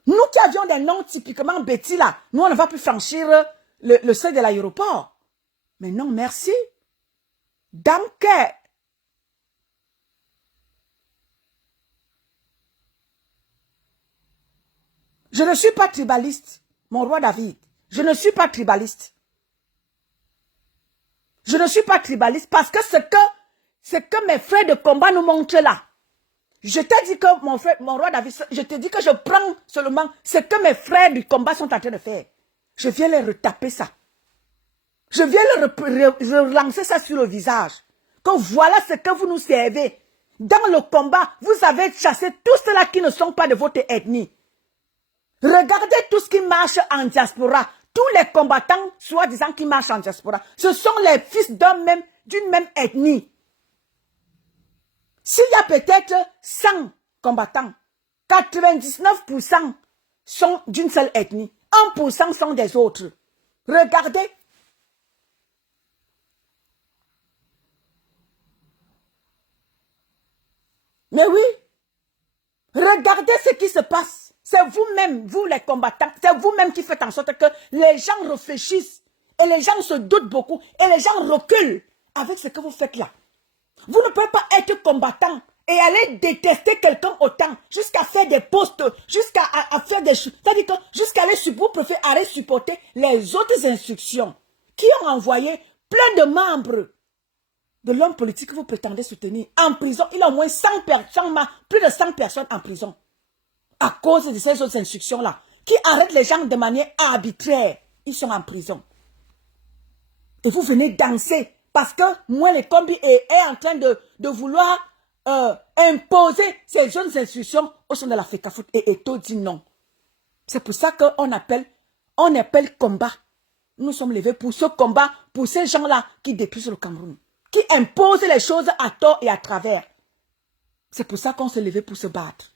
Nous qui avions des noms typiquement bêtis là, nous on ne va plus franchir le seuil de l'aéroport. Mais non, merci. Danke. Je ne suis pas tribaliste, mon roi David. Je ne suis pas tribaliste. Je ne suis pas tribaliste parce que ce que mes frères de combat nous montrent là. Je t'ai dit que mon roi David, je te dis que je prends seulement ce que mes frères du combat sont en train de faire. Je viens leur retaper ça. Je viens leur relancer ça sur le visage. Que voilà ce que vous nous servez. Dans le combat, vous avez chassé tous ceux-là qui ne sont pas de votre ethnie. Regardez tout ce qui marche en diaspora. Tous les combattants, soi-disant, qui marchent en diaspora, ce sont les fils d'une même ethnie. S'il y a peut-être 100 combattants, 99% sont d'une seule ethnie. 1% sont des autres. Regardez. Mais oui. Regardez ce qui se passe. C'est vous-même, vous les combattants, c'est vous-même qui faites en sorte que les gens réfléchissent et les gens se doutent beaucoup et les gens reculent avec ce que vous faites là. Vous ne pouvez pas être combattant et aller détester quelqu'un autant jusqu'à faire des postes, jusqu'à faire des choses. C'est-à-dire que jusqu'à aller, vous préférez aller supporter les autres instructions qui ont envoyé plein de membres de l'homme politique que vous prétendez soutenir en prison. Il y a au moins 100 personnes, plus de 100 personnes en prison. À cause de ces autres instructions-là, qui arrêtent les gens de manière arbitraire. Ils sont en prison. Et vous venez danser parce que moi, le combi est en train de vouloir imposer ces jeunes instructions au sein de la FECAFOOT. Et Eto dit non. C'est pour ça qu'on appelle combat. Nous sommes levés pour ce combat, pour ces gens-là qui détruisent le Cameroun, qui imposent les choses à tort et à travers. C'est pour ça qu'on s'est levé pour se battre.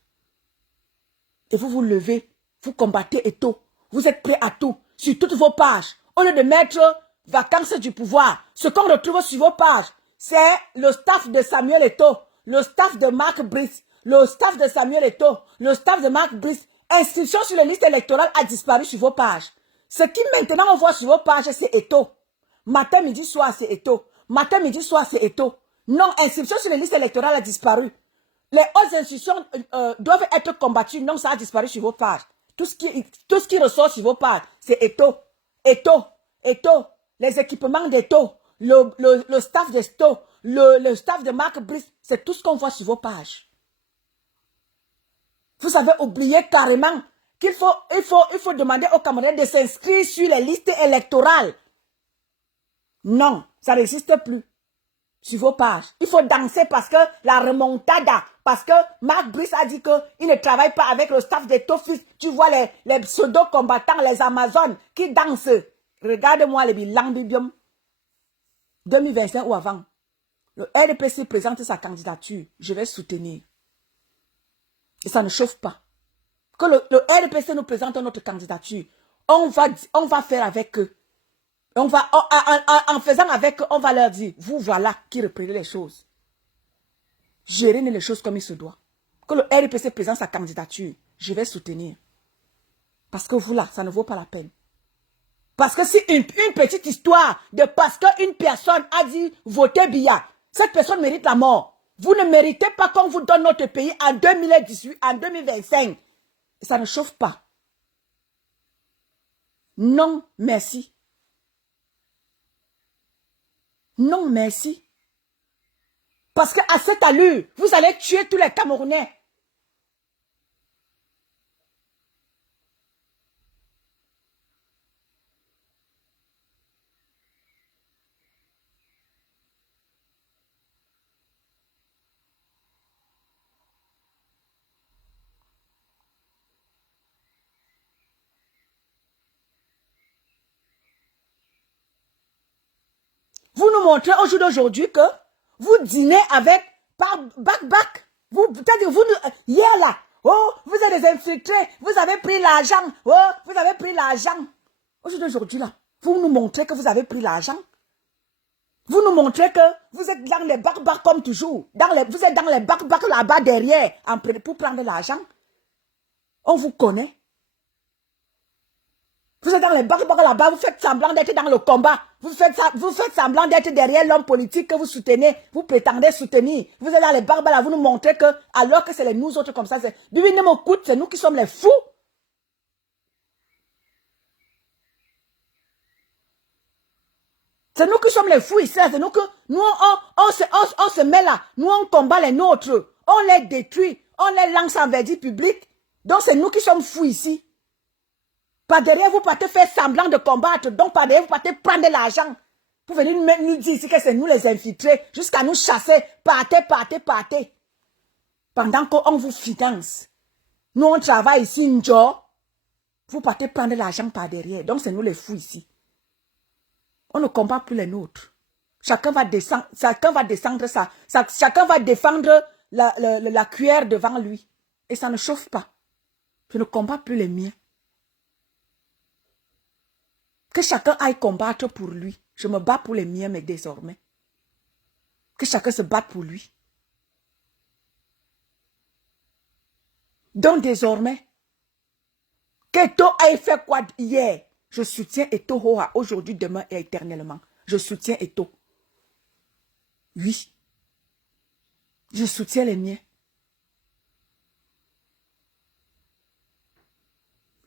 Et vous vous levez, vous combattez Eto. Vous êtes prêts à tout, sur toutes vos pages. Au lieu de mettre vacances du pouvoir, ce qu'on retrouve sur vos pages, c'est le staff de Samuel Eto, le staff de Marc Brice, le staff de Samuel Eto, le staff de Marc Brice. Inscription sur les listes électorales a disparu sur vos pages. Ce qui maintenant on voit sur vos pages, c'est Eto. Matin, midi, soir, c'est Eto. Matin, midi, soir, c'est Eto. Non, inscription sur les listes électorales a disparu. Les hautes institutions doivent être combattues. Non, ça a disparu sur vos pages. Tout ce qui ressort sur vos pages, c'est Eto. Eto. Eto. Les équipements d'Eto. Le staff d'Eto. Le staff de Marc Brice. C'est tout ce qu'on voit sur vos pages. Vous avez oublié carrément qu'il faut demander aux Camerounais de s'inscrire sur les listes électorales. Non, ça n'existe plus. Sur vos pages. Il faut danser parce que la remontada, parce que Marc Brice a dit qu'il ne travaille pas avec le staff de Tofus. Tu vois les pseudo-combattants, les Amazones qui dansent. Regarde-moi le bilan Bibium 2025 ou avant. Le RDPC présente sa candidature. Je vais soutenir. Et ça ne chauffe pas. Que le RDPC nous présente notre candidature. On va faire avec eux. En faisant avec eux, on va leur dire, vous voilà qui reprenez les choses. Gérez les choses comme il se doit. Que le RDPC présente sa candidature, je vais soutenir. Parce que vous là, ça ne vaut pas la peine. Parce que si une petite histoire de parce qu'une personne a dit votez Biya, cette personne mérite la mort. Vous ne méritez pas qu'on vous donne notre pays en 2018, en 2025. Ça ne chauffe pas. Non, merci. Non, merci. Parce qu'à cette allure, vous allez tuer tous les Camerounais. Vous nous montrez au jour d'aujourd'hui que vous dînez avec back. Hier là, oh, vous êtes des infiltrés, vous avez pris l'argent, oh, vous avez pris l'argent. Au jour d'aujourd'hui là, vous nous montrez que vous avez pris l'argent. Vous nous montrez que vous êtes dans les back comme toujours. Vous êtes dans les back là-bas derrière pour prendre l'argent. On vous connaît. Vous êtes dans les back là-bas, vous faites semblant d'être dans le combat. Vous faites semblant d'être derrière l'homme politique que vous soutenez. Vous prétendez soutenir. Vous êtes dans les back là, vous nous montrez que, alors que c'est nous autres comme ça, c'est nous qui sommes les fous. C'est nous qui sommes les fous ici. C'est nous que, on se met là. Nous, on combat les nôtres. On les détruit. On les lance en verdict public. Donc, c'est nous qui sommes fous ici. Par derrière, vous partez faire semblant de combattre. Donc, par derrière, vous partez prendre de l'argent. Pour venir nous dire ici que c'est nous les infiltrés. Jusqu'à nous chasser. Partez. pendant qu'on vous finance. Nous, on travaille ici, un job. Vous partez prendre l'argent par derrière. Donc, c'est nous les fous ici. On ne combat plus les nôtres. Chacun va descendre chacun va défendre la cuillère devant lui. Et ça ne chauffe pas. Je ne combats plus les miens. Que chacun aille combattre pour lui. Je me bats pour les miens, mais désormais. Que chacun se batte pour lui. Donc désormais, qu'Eto ait fait quoi hier? Je soutiens Eto Hoa aujourd'hui, demain et éternellement. Je soutiens Eto. Oui. Je soutiens les miens.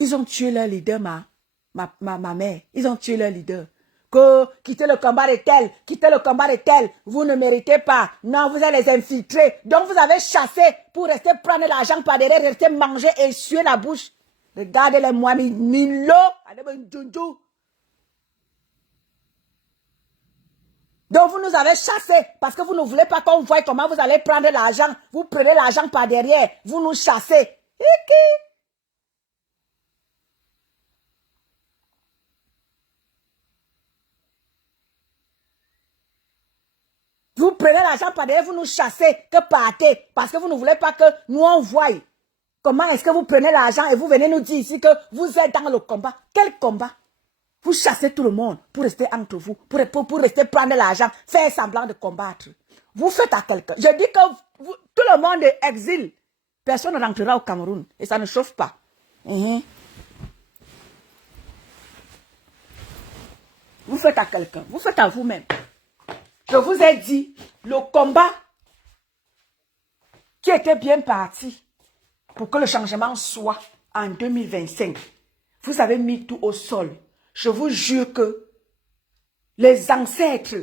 Ils ont tué leur leader, ma mère. Ils ont tué leur leader. Que quittez le combat de tel, quittez le combat de tel. Vous ne méritez pas. Non, vous allez les infiltrer. Donc vous avez chassé pour rester prendre l'argent par derrière, rester manger et suer la bouche. Regardez-les moi, Milo. Donc vous nous avez chassés parce que vous ne voulez pas qu'on voie comment vous allez prendre l'argent. Vous prenez l'argent par derrière. Vous nous chassez. Vous prenez l'argent par derrière, vous nous chassez, que partez, parce que vous ne voulez pas que nous on voie. Comment est-ce que vous prenez l'argent et vous venez nous dire ici que vous êtes dans le combat? Quel combat? Vous chassez tout le monde pour rester entre vous, pour rester prendre l'argent, faire semblant de combattre. Vous faites à quelqu'un. Je dis que tout le monde est exil. Personne ne rentrera au Cameroun et ça ne chauffe pas. Vous faites à quelqu'un, vous faites à vous-même. Je vous ai dit, le combat qui était bien parti pour que le changement soit en 2025, vous avez mis tout au sol. Je vous jure que les ancêtres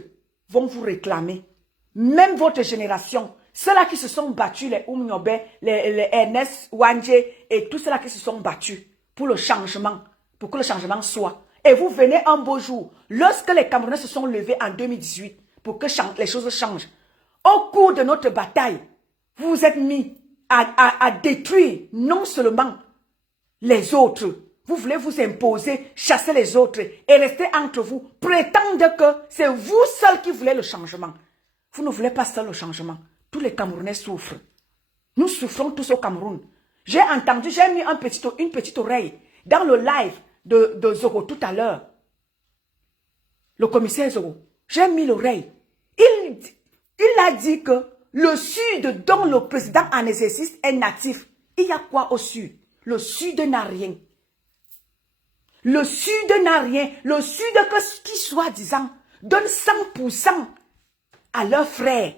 vont vous réclamer. Même votre génération, ceux-là qui se sont battus, les Oumniobe, les Ernest Wanje et tous ceux-là qui se sont battus pour le changement, pour que le changement soit. Et vous venez un beau jour, lorsque les Camerounais se sont levés en 2018, pour que les choses changent. Au cours de notre bataille, vous vous êtes mis à détruire non seulement les autres. Vous voulez vous imposer, chasser les autres et rester entre vous. Prétendre que c'est vous seul qui voulez le changement. Vous ne voulez pas seul le changement. Tous les Camerounais souffrent. Nous souffrons tous au Cameroun. J'ai entendu, j'ai mis une petite oreille dans le live de Zoro tout à l'heure. Le commissaire Zoro. J'ai mis l'oreille. Il a dit que le Sud, dont le président en exercice est natif, il y a quoi au Sud? Le Sud n'a rien. Le Sud n'a rien. Le Sud qui, soi-disant, donne 100% à leurs frères.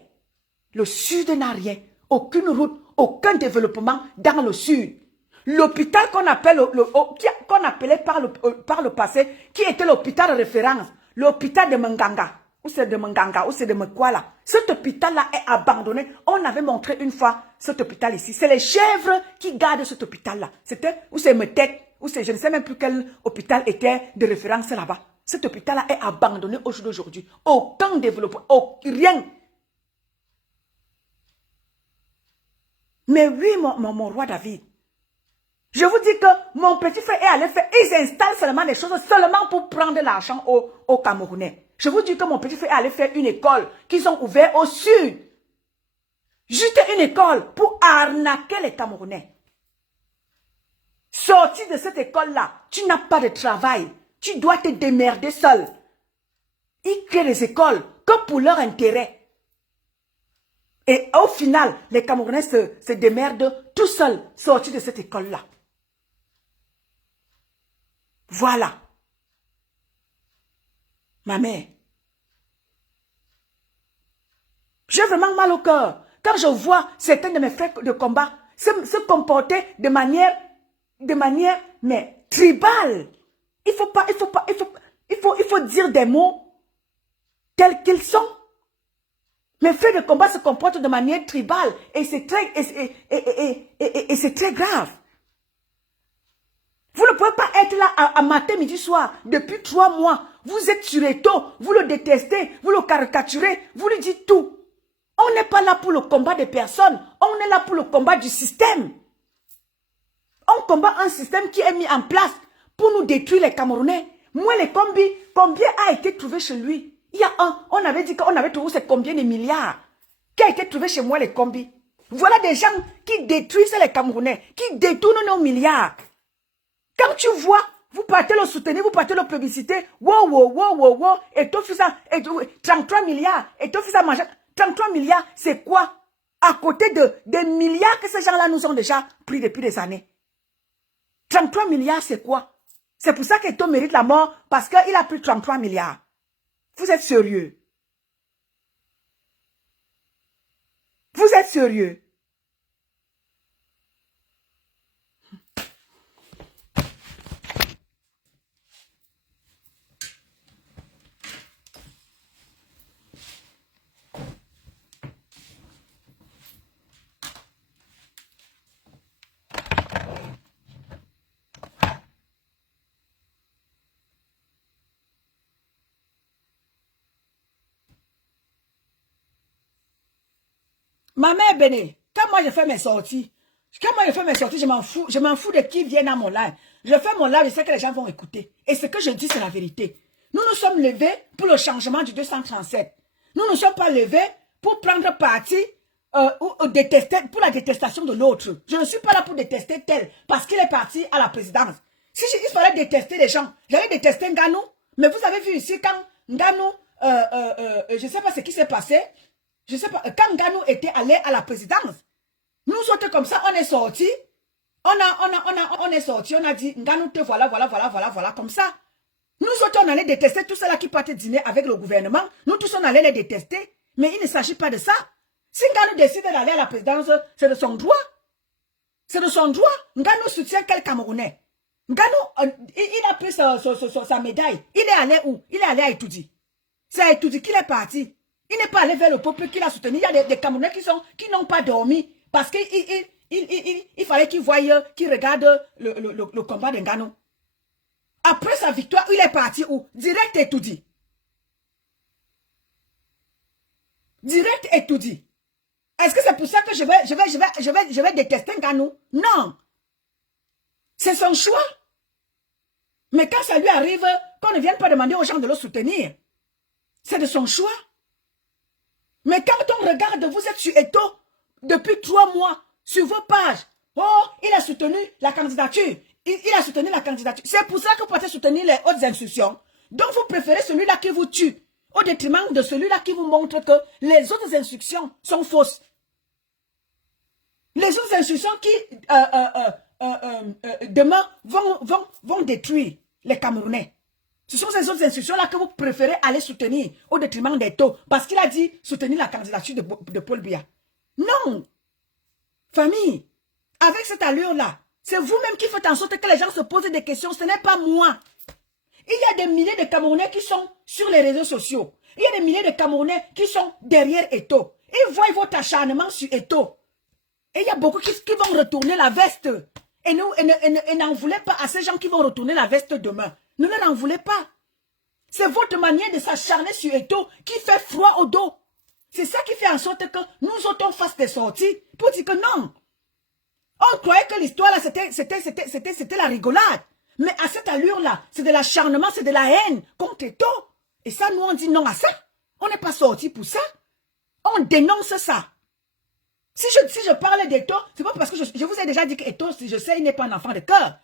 Le Sud n'a rien. Aucune route, aucun développement dans le Sud. L'hôpital qu'on appelait par le passé, qui était l'hôpital de référence, l'hôpital de Manganga. Ou c'est de Manganga, ou c'est de Mekwala. Cet hôpital-là est abandonné. On avait montré une fois cet hôpital ici. C'est les chèvres qui gardent cet hôpital-là. C'était, ou c'est Metek, ou c'est, je ne sais même plus quel hôpital était de référence là-bas. Cet hôpital-là est abandonné au jour d'aujourd'hui. Aucun développement, rien. Mais oui, mon roi David. Je vous dis que mon petit frère est allé faire, ils installent seulement des choses seulement pour prendre l'argent aux Camerounais. Je vous dis que mon petit frère est allé faire une école qu'ils ont ouverte au Sud. Juste une école pour arnaquer les Camerounais. Sorti de cette école-là, tu n'as pas de travail. Tu dois te démerder seul. Ils créent des écoles que pour leur intérêt. Et au final, les Camerounais se démerdent tout seuls, sortis de cette école-là. Voilà. Ma mère. J'ai vraiment mal au cœur. Quand je vois certains de mes frères de combat se comporter de manière, mais tribale. Il faut dire des mots tels qu'ils sont. Mes frères de combat se comportent de manière tribale et c'est très grave. Vous ne pouvez pas être là à matin, midi, soir, depuis 3 mois. Vous êtes sur Eto, vous le détestez, vous le caricaturez, vous lui dites tout. On n'est pas là pour le combat des personnes. On est là pour le combat du système. On combat un système qui est mis en place pour nous détruire les Camerounais. Moi, les combis, combien a été trouvé chez lui? Il y a on avait dit qu'on avait trouvé combien de milliards qui a été trouvé chez moi, les combis. Voilà des gens qui détruisent les Camerounais, qui détournent nos milliards. Quand tu vois, vous partez le soutenir, vous partez le publicité, wow, et tout ça, 33 milliards, et tout ça, 33 milliards, c'est quoi? À côté des milliards que ces gens-là nous ont déjà pris depuis des années. 33 milliards, c'est quoi? C'est pour ça qu'Eto mérite la mort, parce qu'il a pris 33 milliards. Vous êtes sérieux? Vous êtes sérieux? Ma mère Béné, quand moi je fais mes sorties, je m'en fous de qui vienne à mon live. Je fais mon live, je sais que les gens vont écouter. Et ce que je dis, c'est la vérité. Nous nous sommes levés pour le changement du 237. Nous ne sommes pas levés pour prendre parti ou détester, pour la détestation de l'autre. Je ne suis pas là pour détester tel, parce qu'il est parti à la présidence. Si il fallait détester les gens, j'allais détester Nganou. Mais vous avez vu ici, quand Nganou, je ne sais pas ce qui s'est passé, je sais pas, quand Nganou était allé à la présidence, nous autres comme ça, on est sortis, on est sortis, on a dit, Nganou te voilà, comme ça. Nous autres, on allait détester tous ceux-là qui partaient dîner avec le gouvernement, nous tous, on allait les détester, mais il ne s'agit pas de ça. Si Nganou décide d'aller à la présidence, c'est de son droit. C'est de son droit. Nganou soutient quel Camerounais? Nganou, il a pris sa médaille. Il est allé où? Il est allé à Etoudi. C'est à Etoudi qu'il est parti. Il n'est pas allé vers le peuple qu'il a soutenu. Il y a des Camerounais qui n'ont pas dormi parce qu'il fallait qu'ils voient, qu'ils regardent le combat de Nganou. Après sa victoire, il est parti où? Direct Etoudi. Direct Etoudi. Est-ce que c'est pour ça que je vais détester Nganou? Non. C'est son choix. Mais quand ça lui arrive, qu'on ne vienne pas demander aux gens de le soutenir, c'est de son choix. Mais quand on regarde, vous êtes sur Eto depuis 3 mois, sur vos pages. Oh, il a soutenu la candidature. Il a soutenu la candidature. C'est pour ça que vous pouvez soutenir les autres institutions. Donc vous préférez celui-là qui vous tue, au détriment de celui-là qui vous montre que les autres instructions sont fausses. Les autres instructions qui, demain, vont détruire les Camerounais. Ce sont ces autres institutions-là que vous préférez aller soutenir au détriment des taux. Parce qu'il a dit soutenir la candidature de Paul Biya. Non. Famille, avec cette allure-là, c'est vous-même qui faites en sorte que les gens se posent des questions. Ce n'est pas moi. Il y a des milliers de Camerounais qui sont sur les réseaux sociaux. Il y a des milliers de Camerounais qui sont derrière Eto. Ils voient votre acharnement sur Eto. Et il y a beaucoup qui vont retourner la veste. Et n'en voulez pas à ces gens qui vont retourner la veste demain. Ne leur en voulez pas. C'est votre manière de s'acharner sur Eto qui fait froid au dos. C'est ça qui fait en sorte que nous autres on fasse des sorties pour dire que non. On croyait que l'histoire là c'était la rigolade. Mais à cette allure-là, c'est de l'acharnement, c'est de la haine contre Eto. Et ça, nous on dit non à ça. On n'est pas sorti pour ça. On dénonce ça. Si je parle d'Eto, c'est pas parce que je vous ai déjà dit qu'Eto, si je sais, il n'est pas un enfant de cœur.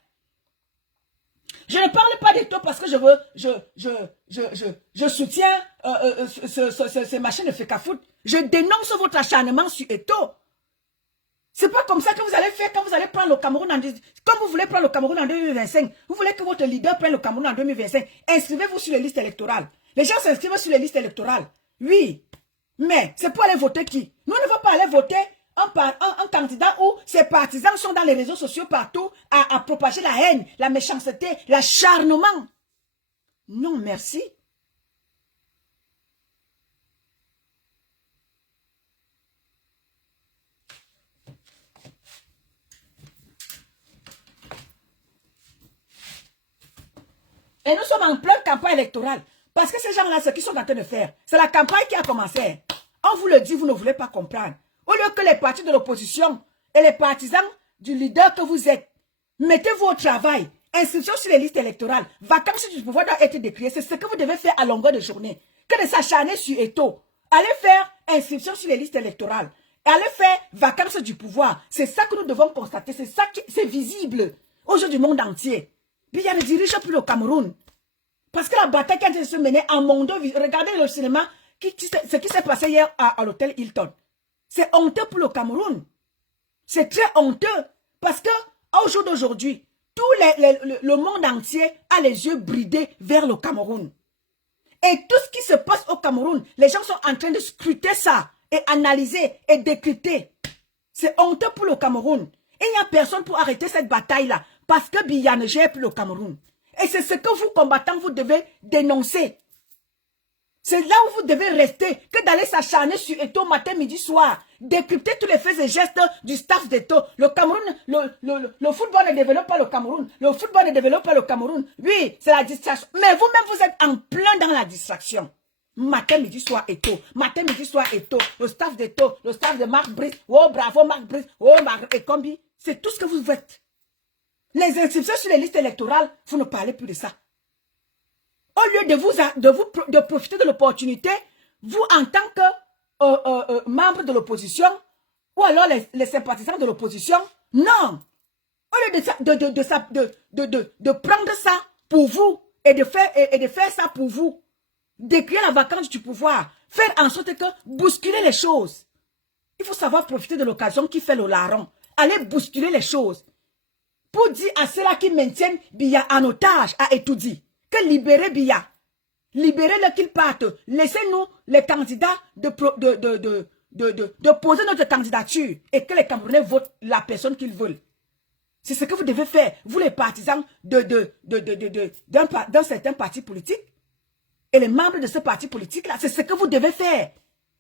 Je ne parle pas d'Eto parce que je soutiens ces machines de fécafoot. Je dénonce votre acharnement sur Eto. C'est pas comme ça que vous allez faire quand vous allez prendre le Cameroun comme vous voulez prendre le Cameroun en 2025. Vous voulez que votre leader prenne le Cameroun en 2025. Inscrivez-vous sur les listes électorales. Les gens s'inscrivent sur les listes électorales. Oui. Mais c'est pour aller voter qui? Nous ne voulons pas aller voter un candidat où ses partisans sont dans les réseaux sociaux partout à propager la haine, la méchanceté, l'acharnement. Non, merci. Et nous sommes en pleine campagne électorale. Parce que ces gens-là, ce qu'ils sont en train de faire, c'est la campagne qui a commencé. On on vous le dit, vous ne voulez pas comprendre. Au lieu que les partis de l'opposition et les partisans du leader que vous êtes, mettez-vous au travail. Inscription sur les listes électorales. Vacances du pouvoir doit être décriées. C'est ce que vous devez faire à longueur de journée. Que de s'acharner sur Eto. Allez faire inscription sur les listes électorales. Allez faire vacances du pouvoir. C'est ça que nous devons constater. C'est ça qui c'est visible aux yeux du monde entier. Biya ne dirige plus le Cameroun. Parce que la bataille qui a été se mener en Mondo, regardez le cinéma, ce qui s'est passé hier à l'hôtel Hilton. C'est honteux pour le Cameroun. C'est très honteux. Parce que au jour d'aujourd'hui, le monde entier a les yeux bridés vers le Cameroun. Et tout ce qui se passe au Cameroun, les gens sont en train de scruter ça et analyser et décrypter. C'est honteux pour le Cameroun. Et il n'y a personne pour arrêter cette bataille-là parce que Biya ne gère plus le Cameroun. Et c'est ce que vous, combattants, vous devez dénoncer. C'est là où vous devez rester que d'aller s'acharner sur Eto matin, midi, soir. Décrypter tous les faits et gestes du staff d'Eto. Le Cameroun, le football ne développe pas le Cameroun. Le football ne développe pas le Cameroun. Oui, c'est la distraction. Mais vous-même, vous êtes en plein dans la distraction. Matin, midi, soir, Eto. Matin, midi, soir, Eto. Le staff d'Eto. Le staff de Marc Brice. Oh, bravo, Marc Brice. Oh, Marc Ekombi. C'est tout ce que vous faites. Les inscriptions sur les listes électorales, vous ne parlez plus de ça. Au lieu de profiter de l'opportunité, vous en tant que membre de l'opposition, ou alors les sympathisants de l'opposition, non. Au lieu de prendre ça pour vous et de faire ça pour vous, d'écrire la vacance du pouvoir, faire en sorte que bousculer les choses. Il faut savoir profiter de l'occasion qui fait le larron. Aller bousculer les choses. Pour dire à ceux-là qui maintiennent Biya en otage à Etoudi, que libérer Biya. Libérez-le qu'il parte. Laissez-nous les candidats de poser notre candidature et que les Camerounais votent la personne qu'ils veulent. C'est ce que vous devez faire, vous les partisans d'un certain parti politique et les membres de ce parti politique-là. C'est ce que vous devez faire.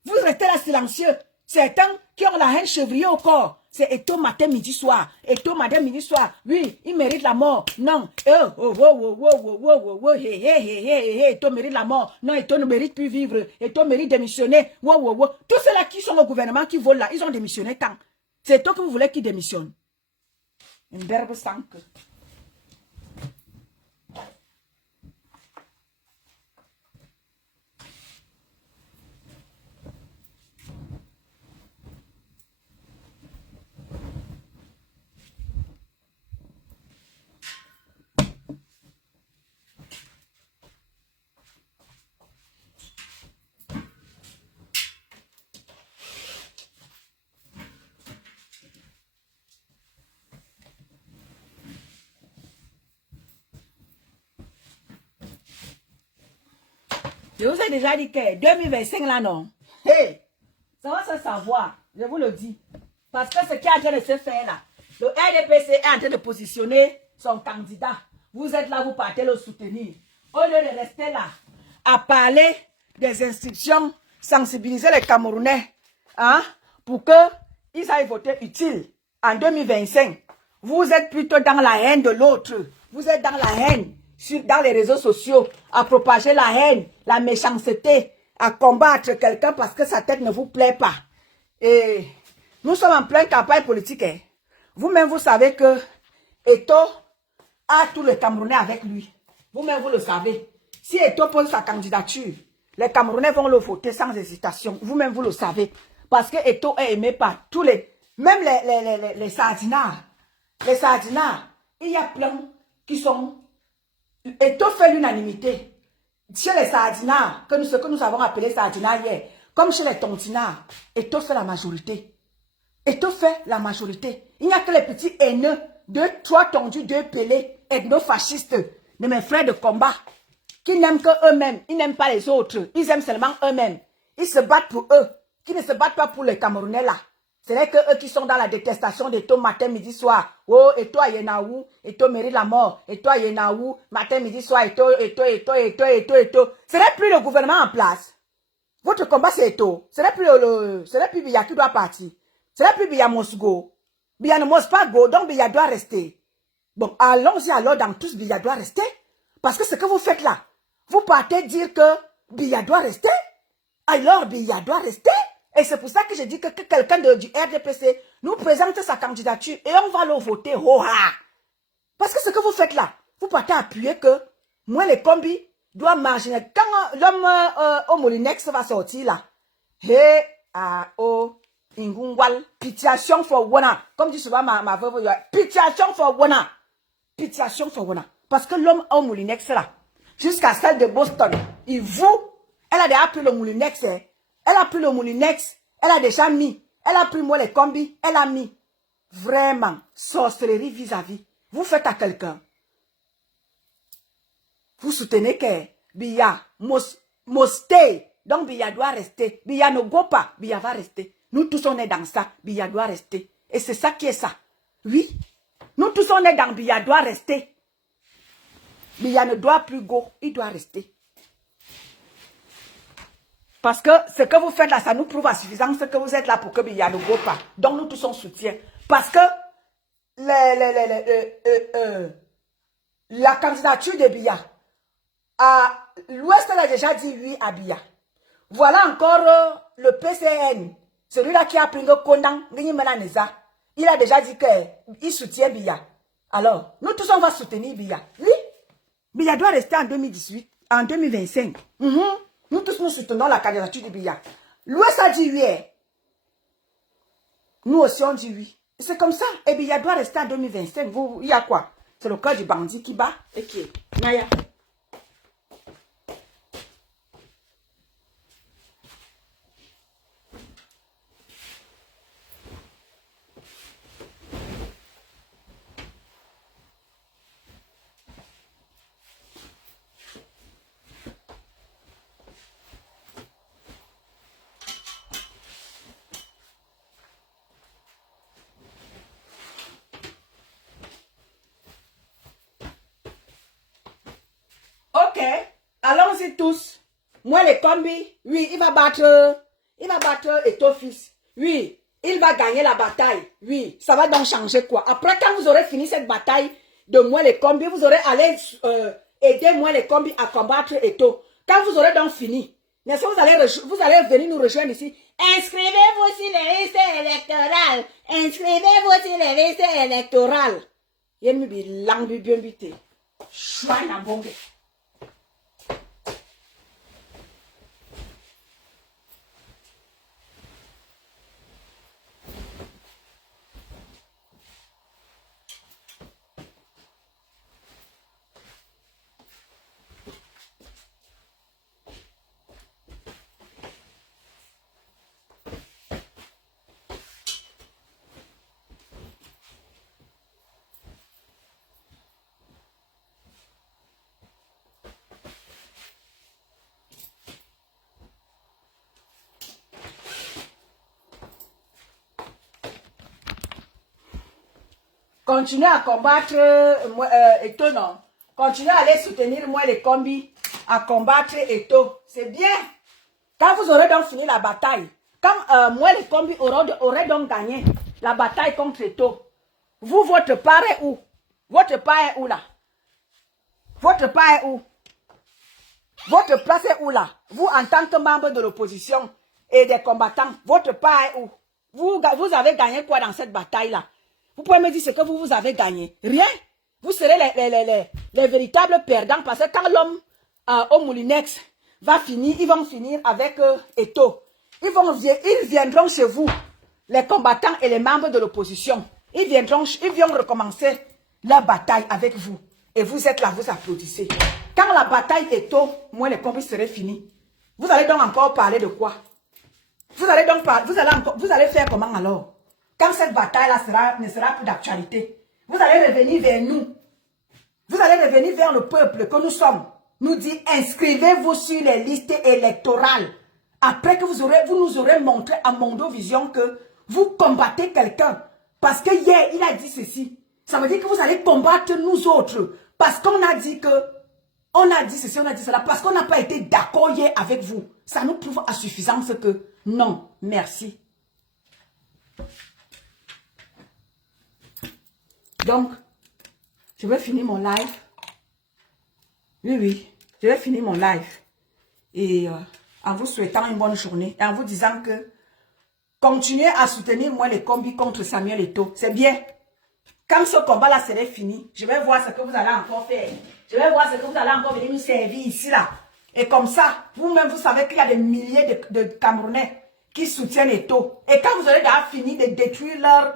Vous restez là silencieux. Certains qui ont la haine chevriée au corps. C'est Eto matin, midi, soir. Eto matin, midi, soir. Oui, il mérite la mort. Non. Eto mérite la mort. Non, Eto ne mérite plus vivre. Eto mérite démissionner. Tous ceux-là qui sont au gouvernement, qui volent là, ils ont démissionné quand? C'est Eto que vous voulez qu'ils démissionnent. Une verbe sans que. Je vous ai déjà dit que 2025 là, non. Hey, ça va se savoir, je vous le dis. Parce que ce qui est en train de se faire là, le RDPC est en train de positionner son candidat. Vous êtes là, vous partez le soutenir. Au lieu de rester là, à parler des inscriptions, sensibiliser les Camerounais, hein, pour qu'ils aillent voter utile en 2025. Vous êtes plutôt dans la haine de l'autre. Vous êtes dans la haine. Dans les réseaux sociaux, à propager la haine, la méchanceté, à combattre quelqu'un parce que sa tête ne vous plaît pas. Et nous sommes en pleine campagne politique. Hein. Vous-même, vous savez que Eto a tous les Camerounais avec lui. Vous-même, vous le savez. Si Eto pose sa candidature, les Camerounais vont le voter sans hésitation. Vous-même, vous le savez. Parce que Eto est aimé par tous les... Même les sardinards. Les sardinards, il y a plein qui sont... Eto fait l'unanimité. Chez les sardinards, ce que nous avons appelé sardinards hier, comme chez les tontinards, Eto fait la majorité. Eto fait la majorité. Il n'y a que les petits haineux, 2, 3 tondus, 2 pelés, ethno-fascistes, de mes frères de combat, qui n'aiment que eux-mêmes. Ils n'aiment pas les autres. Ils aiment seulement eux-mêmes. Ils se battent pour eux, qui ne se battent pas pour les Camerounais là. Ce n'est que eux qui sont dans la détestation d'Eto matin, midi, soir. Oh, Eto a Yenaou, Eto mérite la mort. Eto a Yenaou, matin, midi, soir, Eto. Ce n'est plus le gouvernement en place. Votre combat, c'est Eto. Ce n'est plus Biya qui doit partir. Ce n'est plus Biya Mosgo. Biya ne mose pas go, donc Biya doit rester. Bon, allons-y alors dans tous, Biya doit rester. Parce que ce que vous faites là, vous partez dire que Biya doit rester. Alors Biya doit rester. Et c'est pour ça que je dis que quelqu'un du RDPC nous présente sa candidature et on va le voter. Parce que ce que vous faites là, vous partez appuyer que moi les combis doivent marginaliser. Quand l'homme au Molinex va sortir là, Ingungwal, pitiation for Wana. Comme dit souvent ma veuve, pitiation for Wana. Pitiation for Wana. Parce que l'homme au Molinex là, jusqu'à celle de Boston, elle a déjà pris le Moulinex. Elle a pris le Moulinex. Elle a déjà mis. Elle a pris moi les combis. Elle a mis. Vraiment, sorcellerie vis-à-vis. Vous faites à quelqu'un. Vous soutenez que Biya must stay. Donc Biya doit rester. Biya ne go pas. Biya va rester. Nous tous on est dans ça. Biya doit rester. Et c'est ça qui est ça. Oui. Nous tous on est dans Biya doit rester. Biya ne doit plus go. Il doit rester. Parce que ce que vous faites là, ça nous prouve à suffisance que vous êtes là pour que Biya ne go pas. Donc nous tous on soutient. Parce que la candidature de Biya, l'Ouest a déjà dit oui à Biya. Voilà encore le PCN, celui-là qui a pris le Kondang, il a déjà dit qu'il soutient Biya. Alors, nous tous on va soutenir Biya. Oui, Biya doit rester en 2018, en 2025. Nous tous nous soutenons la candidature de Biya. L'Ouest a dit oui. Nous aussi on dit oui. C'est comme ça. Et Biya doit rester en 2025. Il y a quoi? C'est le cœur du bandit qui bat et qui est Naya. Ok, allons-y tous. Moi, les combis, oui, il va battre Ethofis. Oui, il va gagner la bataille. Oui, ça va donc changer quoi? Après, quand vous aurez fini cette bataille de moi, les combis, vous aurez allé aider moi, les combis à combattre Eto. Quand vous aurez donc fini, n'est-ce pas, vous allez venir nous rejoindre ici. Inscrivez-vous sur les listes électorales. Inscrivez-vous sur les listes électorales. Il me dit, langue bien bité. Chouin à bombe. Continuez à combattre Eto, non. Continuez à aller soutenir moi les combis à combattre Eto. C'est bien. Quand vous aurez donc fini la bataille, quand moi les combis auraient donc gagné la bataille contre Eto, vous, votre part est où? Votre part est où là? Votre part est où? Votre place est où là? Vous, en tant que membre de l'opposition et des combattants, votre part est où? Vous avez gagné quoi dans cette bataille-là? Vous pouvez me dire ce que vous avez gagné. Rien. Vous serez les véritables perdants parce que quand l'homme au Moulinex va finir, ils vont finir avec Eto. Ils viendront chez vous, les combattants et les membres de l'opposition. Ils viendront recommencer la bataille avec vous. Et vous êtes là, vous applaudissez. Quand la bataille Eto, moi les combats seraient finis. Vous allez donc encore parler de quoi? Vous allez faire comment alors? Quand cette bataille-là ne sera plus d'actualité, vous allez revenir vers nous. Vous allez revenir vers le peuple que nous sommes. Nous dire, inscrivez-vous sur les listes électorales. Après que vous nous aurez montré à Mondovision que vous combattez quelqu'un. Parce que hier, il a dit ceci. Ça veut dire que vous allez combattre nous autres. Parce qu'on a dit que, on a dit ceci, on a dit cela. Parce qu'on n'a pas été d'accord hier avec vous. Ça nous prouve à suffisance que non, merci. Donc, je vais finir mon live. Oui, je vais finir mon live. Et en vous souhaitant une bonne journée. Et en vous disant que continuez à soutenir moi les combis contre Samuel Eto'o. C'est bien. Quand ce combat-là serait fini, je vais voir ce que vous allez encore faire. Je vais voir ce que vous allez encore venir nous servir ici, là. Et comme ça, vous-même, vous savez qu'il y a des milliers de Camerounais qui soutiennent Eto'o. Et quand vous aurez déjà fini de détruire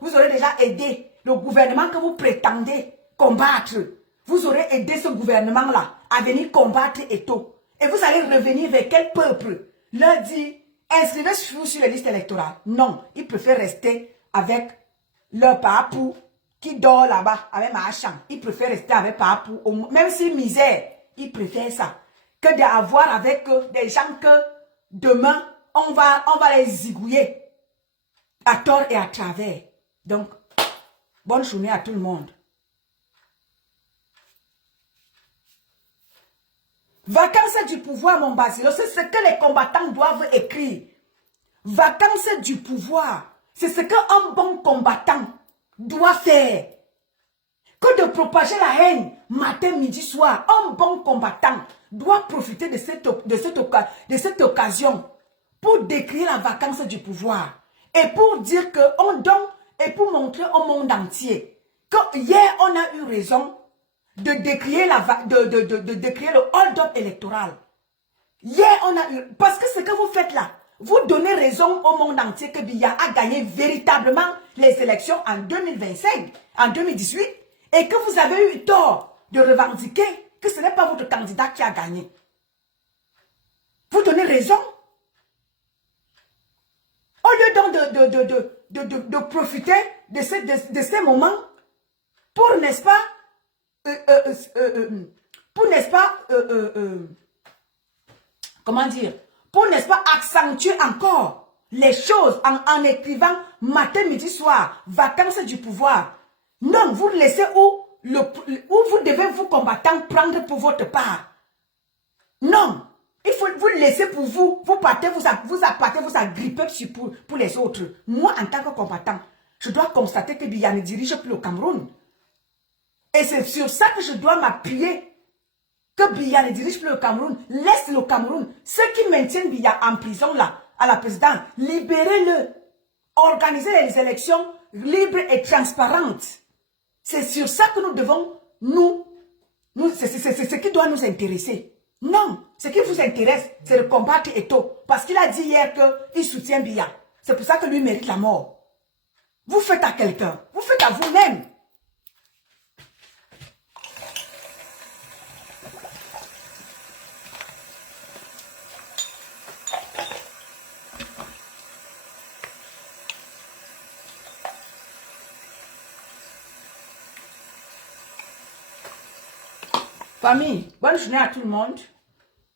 vous aurez déjà aidé le gouvernement que vous prétendez combattre. Vous aurez aidé ce gouvernement-là à venir combattre Eto'o. Et vous allez revenir vers quel peuple? Leur dire, inscrivez-vous sur les listes électorales. Non, ils préfèrent rester avec leur papou qui dort là-bas avec Machan. Ils préfèrent rester avec papou. Même si misère, ils préfèrent ça. Que d'avoir avec des gens que demain, on va les zigouiller à tort et à travers. Donc, bonne journée à tout le monde. Vacances du pouvoir, mon Basilo, c'est ce que les combattants doivent écrire. Vacances du pouvoir, c'est ce qu'un bon combattant doit faire. Que de propager la haine matin, midi, soir, un bon combattant doit profiter de cette occasion pour décrire la vacance du pouvoir et pour dire qu'on donne et pour montrer au monde entier que hier on a eu raison de décrier, de décrier le hold-up électoral. Hier on a eu, parce que ce que vous faites là, vous donnez raison au monde entier que Biya a gagné véritablement les élections en 2025, en 2018, et que vous avez eu tort de revendiquer que ce n'est pas votre candidat qui a gagné. Vous donnez raison. Au lieu donc de profiter de ces moments pour, n'est-ce pas, comment dire, pour, n'est-ce pas, accentuer encore les choses en écrivant matin, midi, soir, vacances du pouvoir. Non, vous laissez où vous devez vous combattants prendre pour votre part. Non, il faut vous laisser pour vous. Vous partez, vous agrippez pour les autres. Moi, en tant que combattant, je dois constater que Biya ne dirige plus le Cameroun. Et c'est sur ça que je dois m'appuyer. Que Biya ne dirige plus le Cameroun. Laisse le Cameroun. Ceux qui maintiennent Biya en prison là, à la présidence, libérez-le. Organisez les élections libres et transparentes. C'est sur ça que nous devons c'est ce qui doit nous intéresser. Non, ce qui vous intéresse, c'est de combattre Eto'o. Parce qu'il a dit hier qu'il soutient Biya. C'est pour ça que lui mérite la mort. Vous faites à quelqu'un. Vous faites à vous-même. Famille, bonne journée à tout le monde.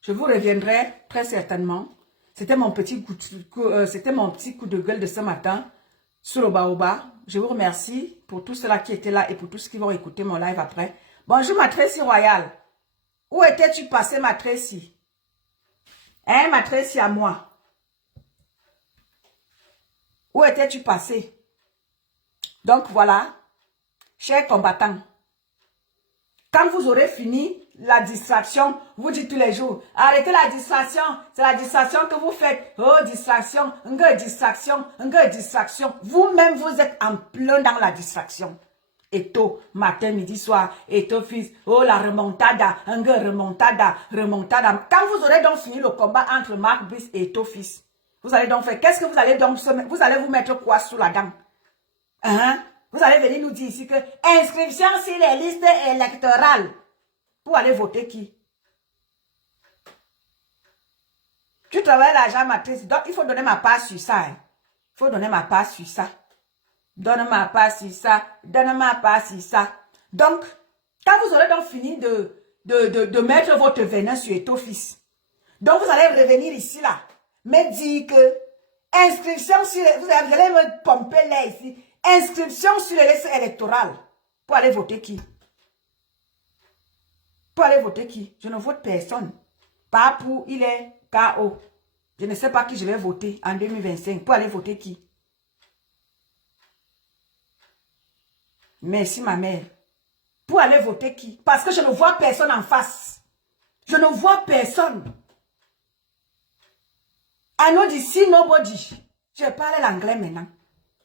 Je vous reviendrai très certainement. C'était mon petit coup de gueule de ce matin sur le baobab. Je vous remercie pour tous ceux-là qui étaient là et pour tous ceux qui vont écouter mon live après. Bonjour ma Tracy Royale. Où étais-tu passé ma Tracy? Hein ma Tracy à moi? Où étais-tu passé? Donc voilà, chers combattants. Quand vous aurez fini la distraction, vous dites tous les jours, arrêtez la distraction, c'est la distraction que vous faites. Oh, distraction, distraction. Vous-même, vous êtes en plein dans la distraction. Eto'o, matin, midi, soir, Eto'o fils, oh la remontada, remontada. Quand vous aurez donc fini le combat entre Marc Brice et Eto'o fils, vous allez donc faire, qu'est-ce que vous allez donc, vous allez vous mettre quoi sous la dent? Hein? Vous allez venir nous dire ici que inscription sur les listes électorales. Pour aller voter qui? Tu travailles l'argent matrice. Donc, il faut donner ma part sur ça. Il faut donner ma part sur ça. Donne ma part sur ça. Donne ma part sur ça. Donc, quand vous aurez donc fini de mettre votre venin sur Eto'o fils, donc vous allez revenir ici là, me dire que inscription sur vous allez me pomper là ici. Inscription sur les listes électorales. Pour aller voter qui? Pour aller voter qui? Je ne vote personne. Pas pour, il est KO. Je ne sais pas qui je vais voter en 2025. Pour aller voter qui? Merci ma mère. Pour aller voter qui? Parce que je ne vois personne en face. Je ne vois personne. À nous d'ici, nobody. Je parle l'anglais maintenant.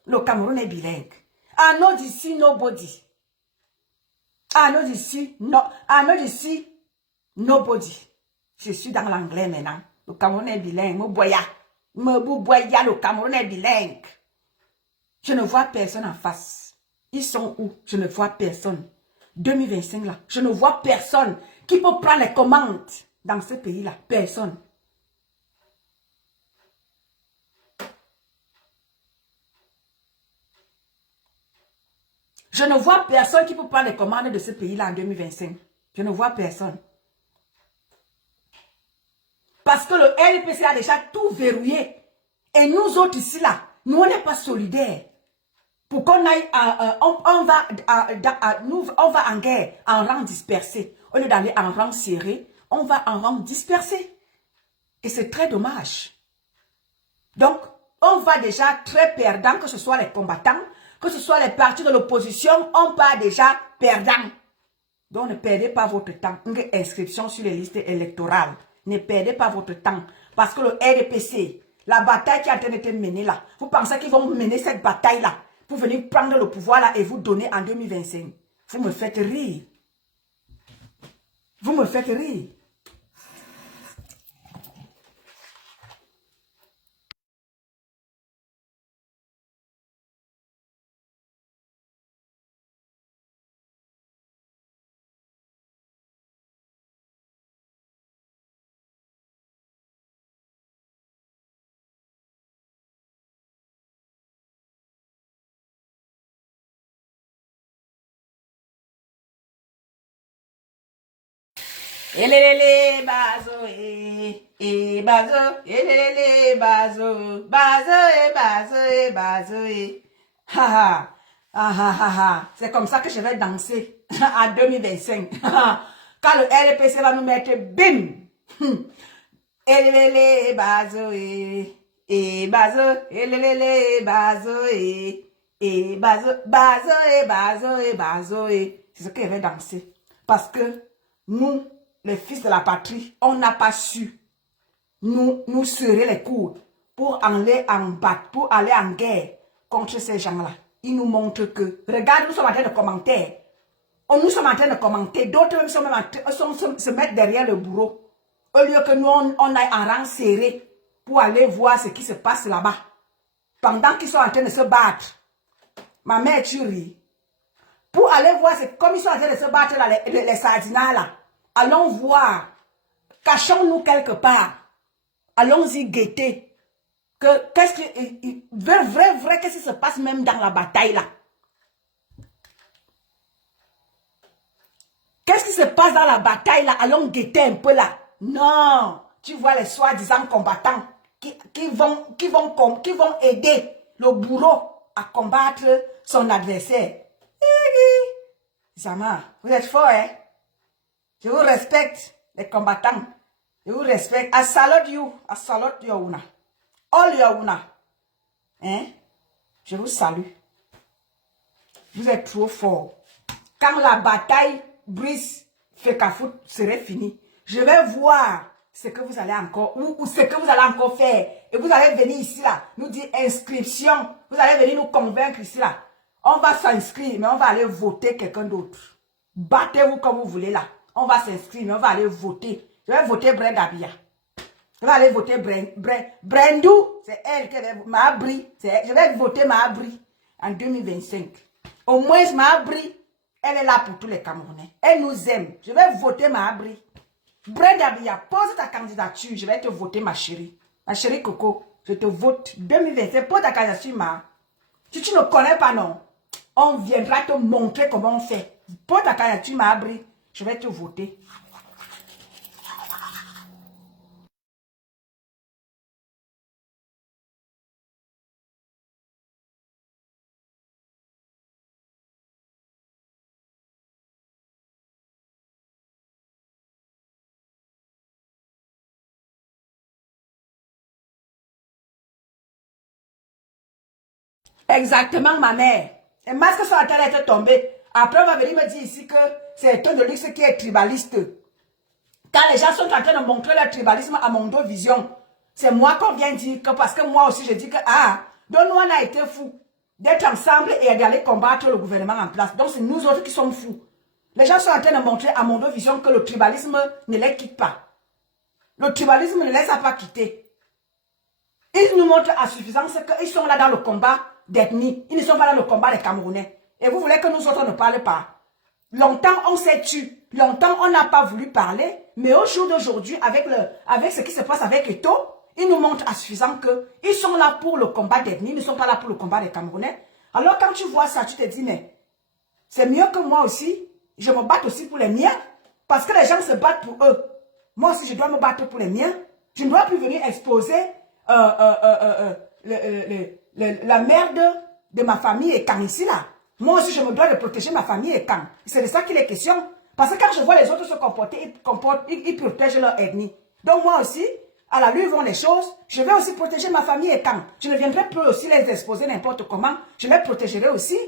Le Cameroun est bilingue. À nous d'ici, nobody. À nous d'ici, no, à nous d'ici, nobody. Je suis dans l'anglais maintenant. Le Cameroun est bilingue. Me le Cameroun est bilingue. Je ne vois personne en face. Ils sont où? Je ne vois personne. 2025 là, je ne vois personne qui peut prendre les commandes dans ce pays-là. Personne. Je ne vois personne qui peut prendre les commandes de ce pays-là en 2025. Je ne vois personne. Parce que le LPC a déjà tout verrouillé. Et nous autres ici, là, nous, on n'est pas solidaires. Pour qu'on aille, on va en guerre, en rang dispersé. Au lieu d'aller en rang serré, on va en rang dispersé. Et c'est très dommage. Donc, on va déjà très perdant, que ce soit les combattants, que ce soit les partis de l'opposition, on part déjà perdant. Donc, ne perdez pas votre temps. Une inscription sur les listes électorales. Ne perdez pas votre temps. Parce que le RDPC, la bataille qui est en train d'être menée là, vous pensez qu'ils vont mener cette bataille-là pour venir prendre le pouvoir là et vous donner en 2025. Vous me faites rire. Vous me faites rire. Elelele bazo bazo elelele bazo bazo ha ha ha. C'est comme ça que je vais danser en 2025. Quand le RPC va nous mettre bim. Elelele bazo bazo elelele bazo bazo. C'est ce que je vais danser parce que nous, les fils de la patrie, on n'a pas su nous serrer les coudes pour aller en guerre contre ces gens-là. Ils nous montrent que, regarde, nous sommes en train de commenter. Nous sommes en train de commenter. D'autres même sont se mettre derrière le bourreau. Au lieu que nous, on aille en rang serré pour aller voir ce qui se passe là-bas. Pendant qu'ils sont en train de se battre. Ma mère, tu ris. Pour aller voir, c'est comme ils sont en train de se battre là, les sardinats là. Allons voir. Cachons-nous quelque part. Allons-y guetter. Qu'est-ce que vrai, qu'est-ce qui se passe même dans la bataille là? Qu'est-ce qui se passe dans la bataille là? Allons guetter un peu là. Non. Tu vois les soi-disant combattants qui vont aider le bourreau à combattre son adversaire. Zama, vous êtes fort, hein? Je vous respecte, les combattants. Je vous respecte. I salute you. I salute your una. All your una. Hein? Je vous salue. Vous êtes trop fort. Quand la bataille brise Fecafoot serait finie, je vais voir ce que vous allez encore, ou ce que vous allez encore faire. Et vous allez venir ici, là, nous dire inscription. Vous allez venir nous convaincre ici, là. On va s'inscrire, mais on va aller voter quelqu'un d'autre. Battez-vous comme vous voulez, là. On va s'inscrire, mais on va aller voter. Je vais voter Brenda Bia. Je vais aller voter Brendou. C'est elle qui va Mabri. Je vais voter Mabri en 2025. Au moins, Mabri, elle est là pour tous les Camerounais. Elle nous aime. Je vais voter Mabri. Brenda Bia, pose ta candidature. Je vais te voter, ma chérie. Ma chérie Coco, je te vote 2025. Pose ta candidature, ma. Si tu ne connais pas, non, on viendra te montrer comment on fait. Pose ta candidature, Mabri. Je vais te voter. Exactement, ma mère. Les masques sont en train d'être tombés. Après, on va venir me dire ici que c'est un de luxe qui est tribaliste. Quand les gens sont en train de montrer leur tribalisme à Mondo Vision, C'est moi qu'on vient dire que parce que moi aussi je dis que donc nous on a été fous d'être ensemble et d'aller combattre le gouvernement en place. Donc c'est nous autres qui sommes fous. Les gens sont en train de montrer à Mondo Vision que le tribalisme ne les quitte pas. Le tribalisme ne les a pas quittés. Ils nous montrent à suffisance qu'ils sont là dans le combat d'ethnie. Ils ne sont pas dans le combat des Camerounais. Et vous voulez que nous autres ne parlons pas. Longtemps on s'est tué. Longtemps on n'a pas voulu parler. Mais au jour d'aujourd'hui, avec ce qui se passe avec Eto, ils nous montrent à suffisance qu'ils sont là pour le combat d'ethnie. Ils ne sont pas là pour le combat des Camerounais. Alors quand tu vois ça, tu te dis, mais c'est mieux que moi aussi. Je me batte aussi pour les miens. Parce que les gens se battent pour eux. Moi aussi, je dois me battre pour les miens. Je ne dois plus venir exposer la merde de ma famille et quand ici là. Moi aussi, je me dois de protéger ma famille et quand. C'est de ça qu'il est question. Parce que quand je vois les autres se comporter, ils protègent leur ethnie. Donc moi aussi, à la lutte vont les choses. Je vais aussi protéger ma famille et quand. Je ne viendrai plus aussi les exposer n'importe comment. Je les protégerai aussi.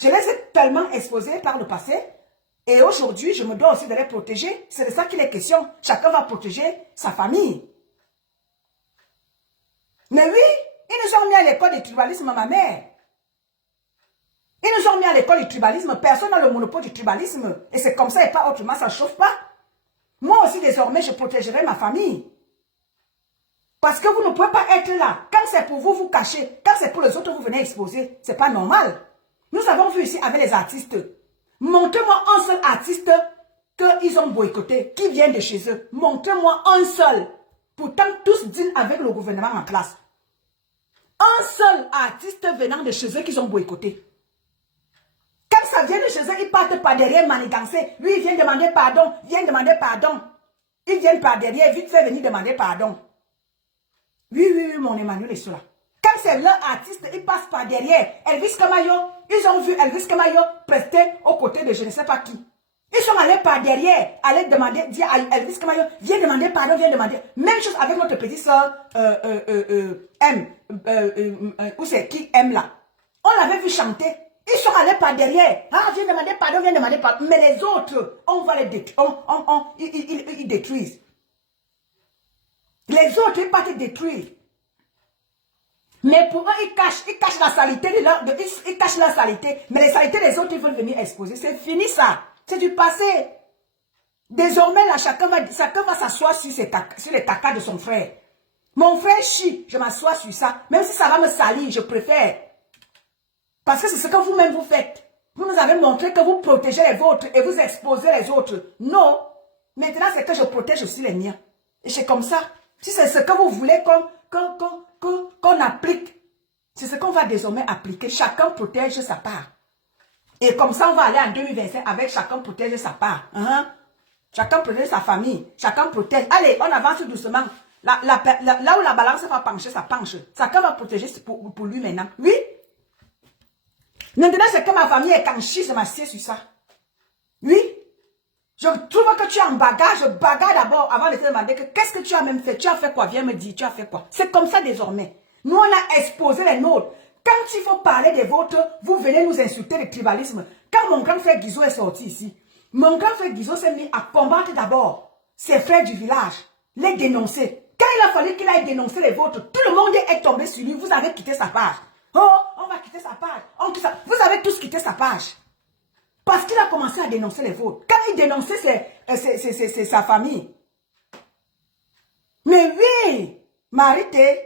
Je les ai tellement exposés par le passé. Et aujourd'hui, je me dois aussi de les protéger. C'est de ça qu'il est question. Chacun va protéger sa famille. Mais oui, ils nous ont mis à l'école du tribalisme, ma mère. Ils nous ont mis à l'école du tribalisme. Personne n'a le monopole du tribalisme. Et c'est comme ça et pas autrement, ça ne chauffe pas. Moi aussi, désormais, je protégerai ma famille. Parce que vous ne pouvez pas être là. Quand c'est pour vous, vous cachez. Quand c'est pour les autres, vous venez exposer. C'est pas normal. Nous avons vu ici avec les artistes. Montrez-moi un seul artiste qu'ils ont boycotté, qui vient de chez eux. Montrez-moi un seul. Pourtant, tous dînent avec le gouvernement en place. Un seul artiste venant de chez eux qu'ils ont boycotté. Quand ça vient de chez eux, ils partent par derrière manigancer. Lui, il vient demander pardon, Ils viennent par derrière, vite fait venir demander pardon. Oui, mon Emmanuel est là. Quand c'est leur artiste, ils passent par derrière. Elvis Camayo, ils ont vu Elvis Camayo prester aux côtés de je ne sais pas qui. Ils sont allés par derrière, aller demander, dire à Elvis Camayo, viens demander pardon, viens demander. Même chose avec notre petite soeur M, où c'est qui M là. On l'avait vu chanter. Ils sont allés par derrière. Viens demander pardon, viens demander pardon. Mais les autres, on va les détruire. Ils détruisent. Les autres, ils partent détruire. Mais pour eux, ils cachent la saleté ils cachent la saleté. Mais les saletés des autres, ils veulent venir exposer. C'est fini ça. C'est du passé. Désormais, là, chacun va s'asseoir sur les cacas de son frère. Mon frère chie, je m'assois sur ça. Même si ça va me salir, je préfère. Parce que c'est ce que vous-même vous faites. Vous nous avez montré que vous protégez les vôtres et vous exposez les autres. Non. Maintenant, c'est que je protège aussi les miens. Et c'est comme ça. Si c'est ce que vous voulez qu'on applique, c'est ce qu'on va désormais appliquer. Chacun protège sa part. Et comme ça, on va aller en 2025 avec chacun protège sa part. Chacun protège sa famille. Chacun protège. Allez, on avance doucement. Là où la balance va pencher, ça penche. Chacun va protéger pour lui maintenant. Oui. Maintenant, c'est que ma famille est canchie, je m'assieds sur ça. Oui. Je trouve que tu es en bagarre, je bagarre d'abord avant de te demander qu'est-ce que tu as même fait. Tu as fait quoi? Viens me dire, tu as fait quoi? C'est comme ça désormais. Nous, on a exposé les nôtres. Quand il faut parler des vôtres, vous venez nous insulter le tribalisme. Quand mon grand frère Guizot est sorti ici, mon grand frère Guizot s'est mis à combattre d'abord ses frères du village, les dénoncer. Quand il a fallu qu'il aille dénoncer les vôtres, tout le monde est tombé sur lui. Vous avez quitté sa page. Oh, on va quitter sa page. Vous avez tous quitté sa page. Parce qu'il a commencé à dénoncer les vôtres. Quand il dénonçait sa famille. Mais oui, Marité,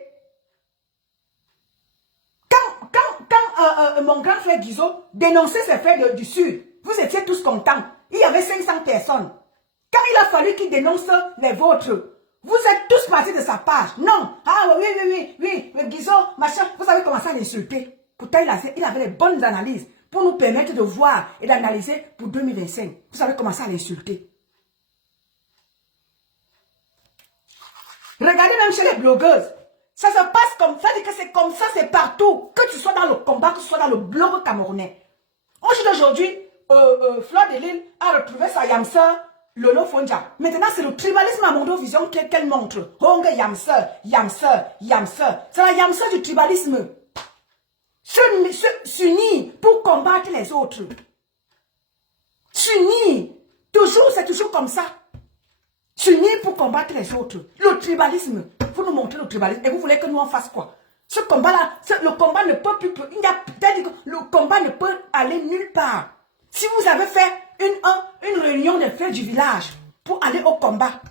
quand mon grand frère Guizot dénonçait ses frères du Sud, vous étiez tous contents. Il y avait 500 personnes. Quand il a fallu qu'il dénonce les vôtres, vous êtes tous partis de sa page. Non. Oui, Guizot, machin, vous avez commencé à l'insulter. Pourtant, il avait les bonnes analyses pour nous permettre de voir et d'analyser pour 2025. Vous avez commencé à l'insulter. Regardez même chez les blogueuses. Ça se passe comme ça, que c'est comme ça, c'est partout. Que tu sois dans le combat, que tu sois dans le blog camerounais. Aujourd'hui, Fleur de Lille a retrouvé sa Yamsa, Lolo Fonja. Maintenant, c'est le tribalisme à Mondo Vision qu'elle montre. Hongue Yamsa. C'est la Yamsa du tribalisme. S'unir pour combattre les autres. S'unir. C'est toujours comme ça. S'unir pour combattre les autres. Le tribalisme. Vous nous montrez le tribalisme. Et vous voulez que nous en fassions quoi? Ce combat-là, le combat ne peut plus... Le combat ne peut aller nulle part. Si vous avez fait une réunion des frères du village pour aller au combat,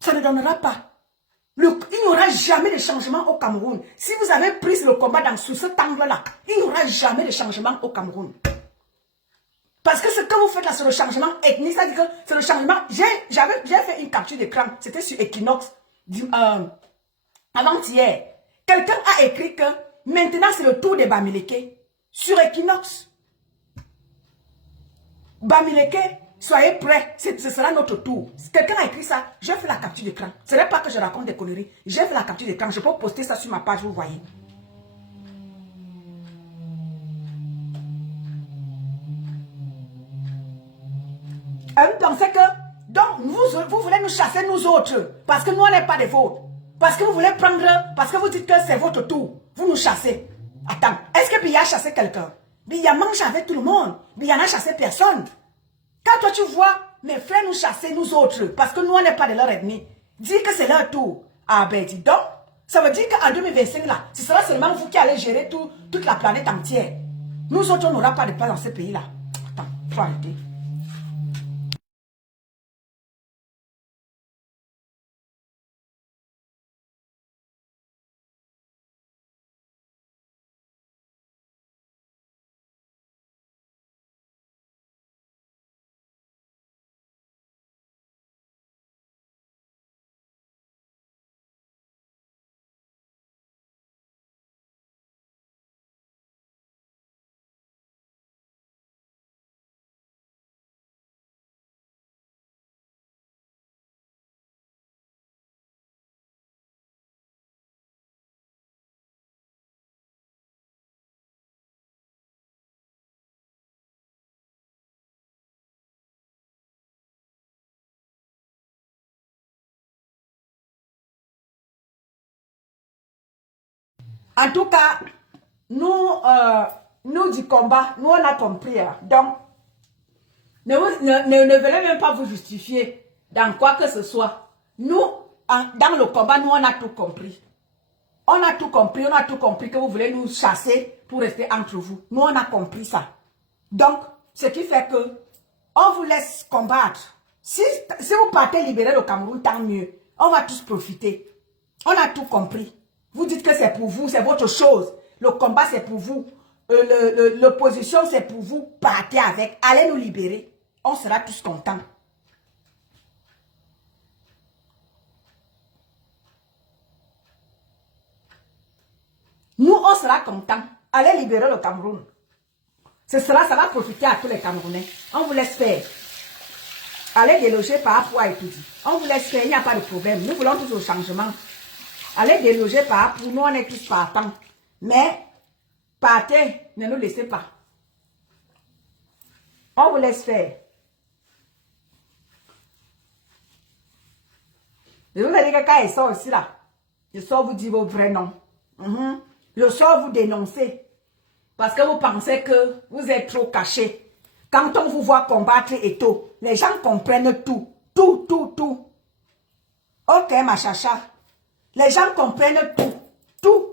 ça ne donnera pas. Il n'y aura jamais de changement au Cameroun. Si vous avez pris le combat sous cet angle-là, il n'y aura jamais de changement au Cameroun. Parce que ce que vous faites là, c'est le changement ethnique. C'est-à-dire que c'est le changement... J'ai fait une capture d'écran. C'était sur Equinox. Avant-hier. Quelqu'un a écrit que maintenant c'est le tour de Bamileke. Sur Equinox. Bamileke, soyez prêts. Ce sera notre tour. Quelqu'un a écrit ça. J'ai fait la capture d'écran. Ce n'est pas que je raconte des conneries. J'ai fait la capture d'écran. Je peux poster ça sur ma page, vous voyez. Vous pensez que, donc, vous voulez nous chasser nous autres, parce que nous, on n'est pas des vôtres. Parce que vous voulez prendre, parce que vous dites que c'est votre tour. Vous nous chassez. Attends, est-ce que Biya a chassé quelqu'un? Biya mange avec tout le monde. Biya n'a chassé personne. Quand toi tu vois mes frères nous chasser nous autres, parce que nous, on n'est pas de leur ethnie, dis que c'est leur tour. Ah ben, dis donc, ça veut dire qu'en 2025, là, ce sera seulement vous qui allez gérer toute la planète entière. Nous autres, on n'aura pas de place dans ce pays-là. Attends, faut arrêter. En tout cas, nous du combat, nous on a compris. Hein. Donc, ne venez même pas vous justifier dans quoi que ce soit. Nous, dans le combat, nous on a tout compris. On a tout compris que vous voulez nous chasser pour rester entre vous. Nous on a compris ça. Donc, ce qui fait que on vous laisse combattre. Si vous partez libérer le Cameroun, tant mieux. On va tous profiter. On a tout compris. Vous dites que c'est pour vous, c'est votre chose. Le combat, c'est pour vous. L'opposition, c'est pour vous. Partez avec. Allez nous libérer. On sera tous contents. Nous, on sera contents. Allez libérer le Cameroun. Ça va profiter à tous les Camerounais. On vous laisse faire. Allez déloger par Apoua et tout dit. On vous laisse faire, il n'y a pas de problème. Nous voulons tous le changement. Allez déloger par Apoua, nous on est tous partants. Mais, partez, ne nous laissez pas. On vous laisse faire. Je vous ai dit que quand il sort ici là, je sors vous dire vos vrais noms. Je sors vous dénoncer. Parce que vous pensez que vous êtes trop cachés. Quand on vous voit combattre et tout, les gens comprennent tout. Tout. Ok, ma chacha. Les gens comprennent tout. Tout.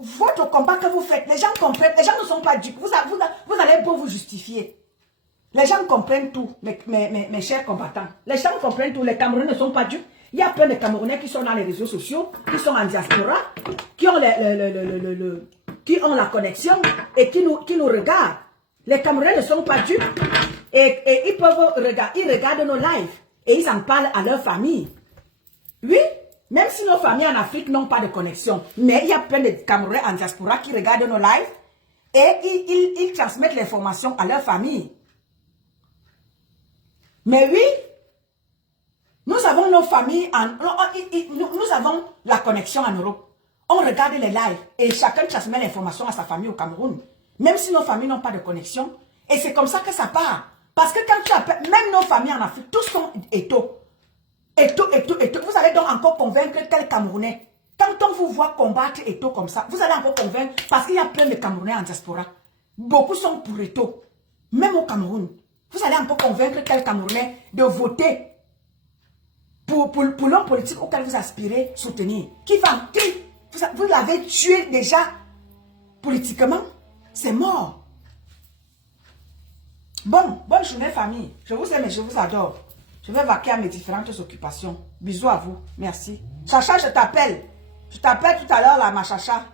Votre combat que vous faites, les gens comprennent. Les gens ne sont pas dupes. Vous allez pour vous justifier. Les gens comprennent tout, mes chers combattants. Les gens comprennent tout. Les Camerounais ne sont pas dupes. Il y a plein de Camerounais qui sont dans les réseaux sociaux, qui sont en diaspora, qui ont la connexion et qui nous regardent. Les Camerounais ne sont pas dupes et ils peuvent regarder, ils regardent nos lives et ils en parlent à leur famille. Oui, même si nos familles en Afrique n'ont pas de connexion, mais il y a plein de Camerounais en diaspora qui regardent nos lives et ils transmettent l'information à leur famille. Mais oui, nous avons nos familles, nous avons la connexion en Europe. On regarde les lives et chacun transmet l'information à sa famille au Cameroun. Même si nos familles n'ont pas de connexion. Et c'est comme ça que ça part. Parce que quand tu appelles, même nos familles en Afrique, tous sont étaux. Vous allez donc encore convaincre quel Camerounais. Quand on vous voit combattre étaux comme ça, vous allez encore convaincre, parce qu'il y a plein de Camerounais en diaspora. Beaucoup sont pour étaux. Même au Cameroun. Vous allez encore convaincre quel Camerounais de voter pour l'homme politique auquel vous aspirez soutenir. Vous l'avez tué déjà politiquement. C'est mort. Bon, bonne journée famille. Je vous aime et je vous adore. Je vais vaquer à mes différentes occupations. Bisous à vous. Merci. Chacha, je t'appelle. Je t'appelle tout à l'heure là, ma chacha.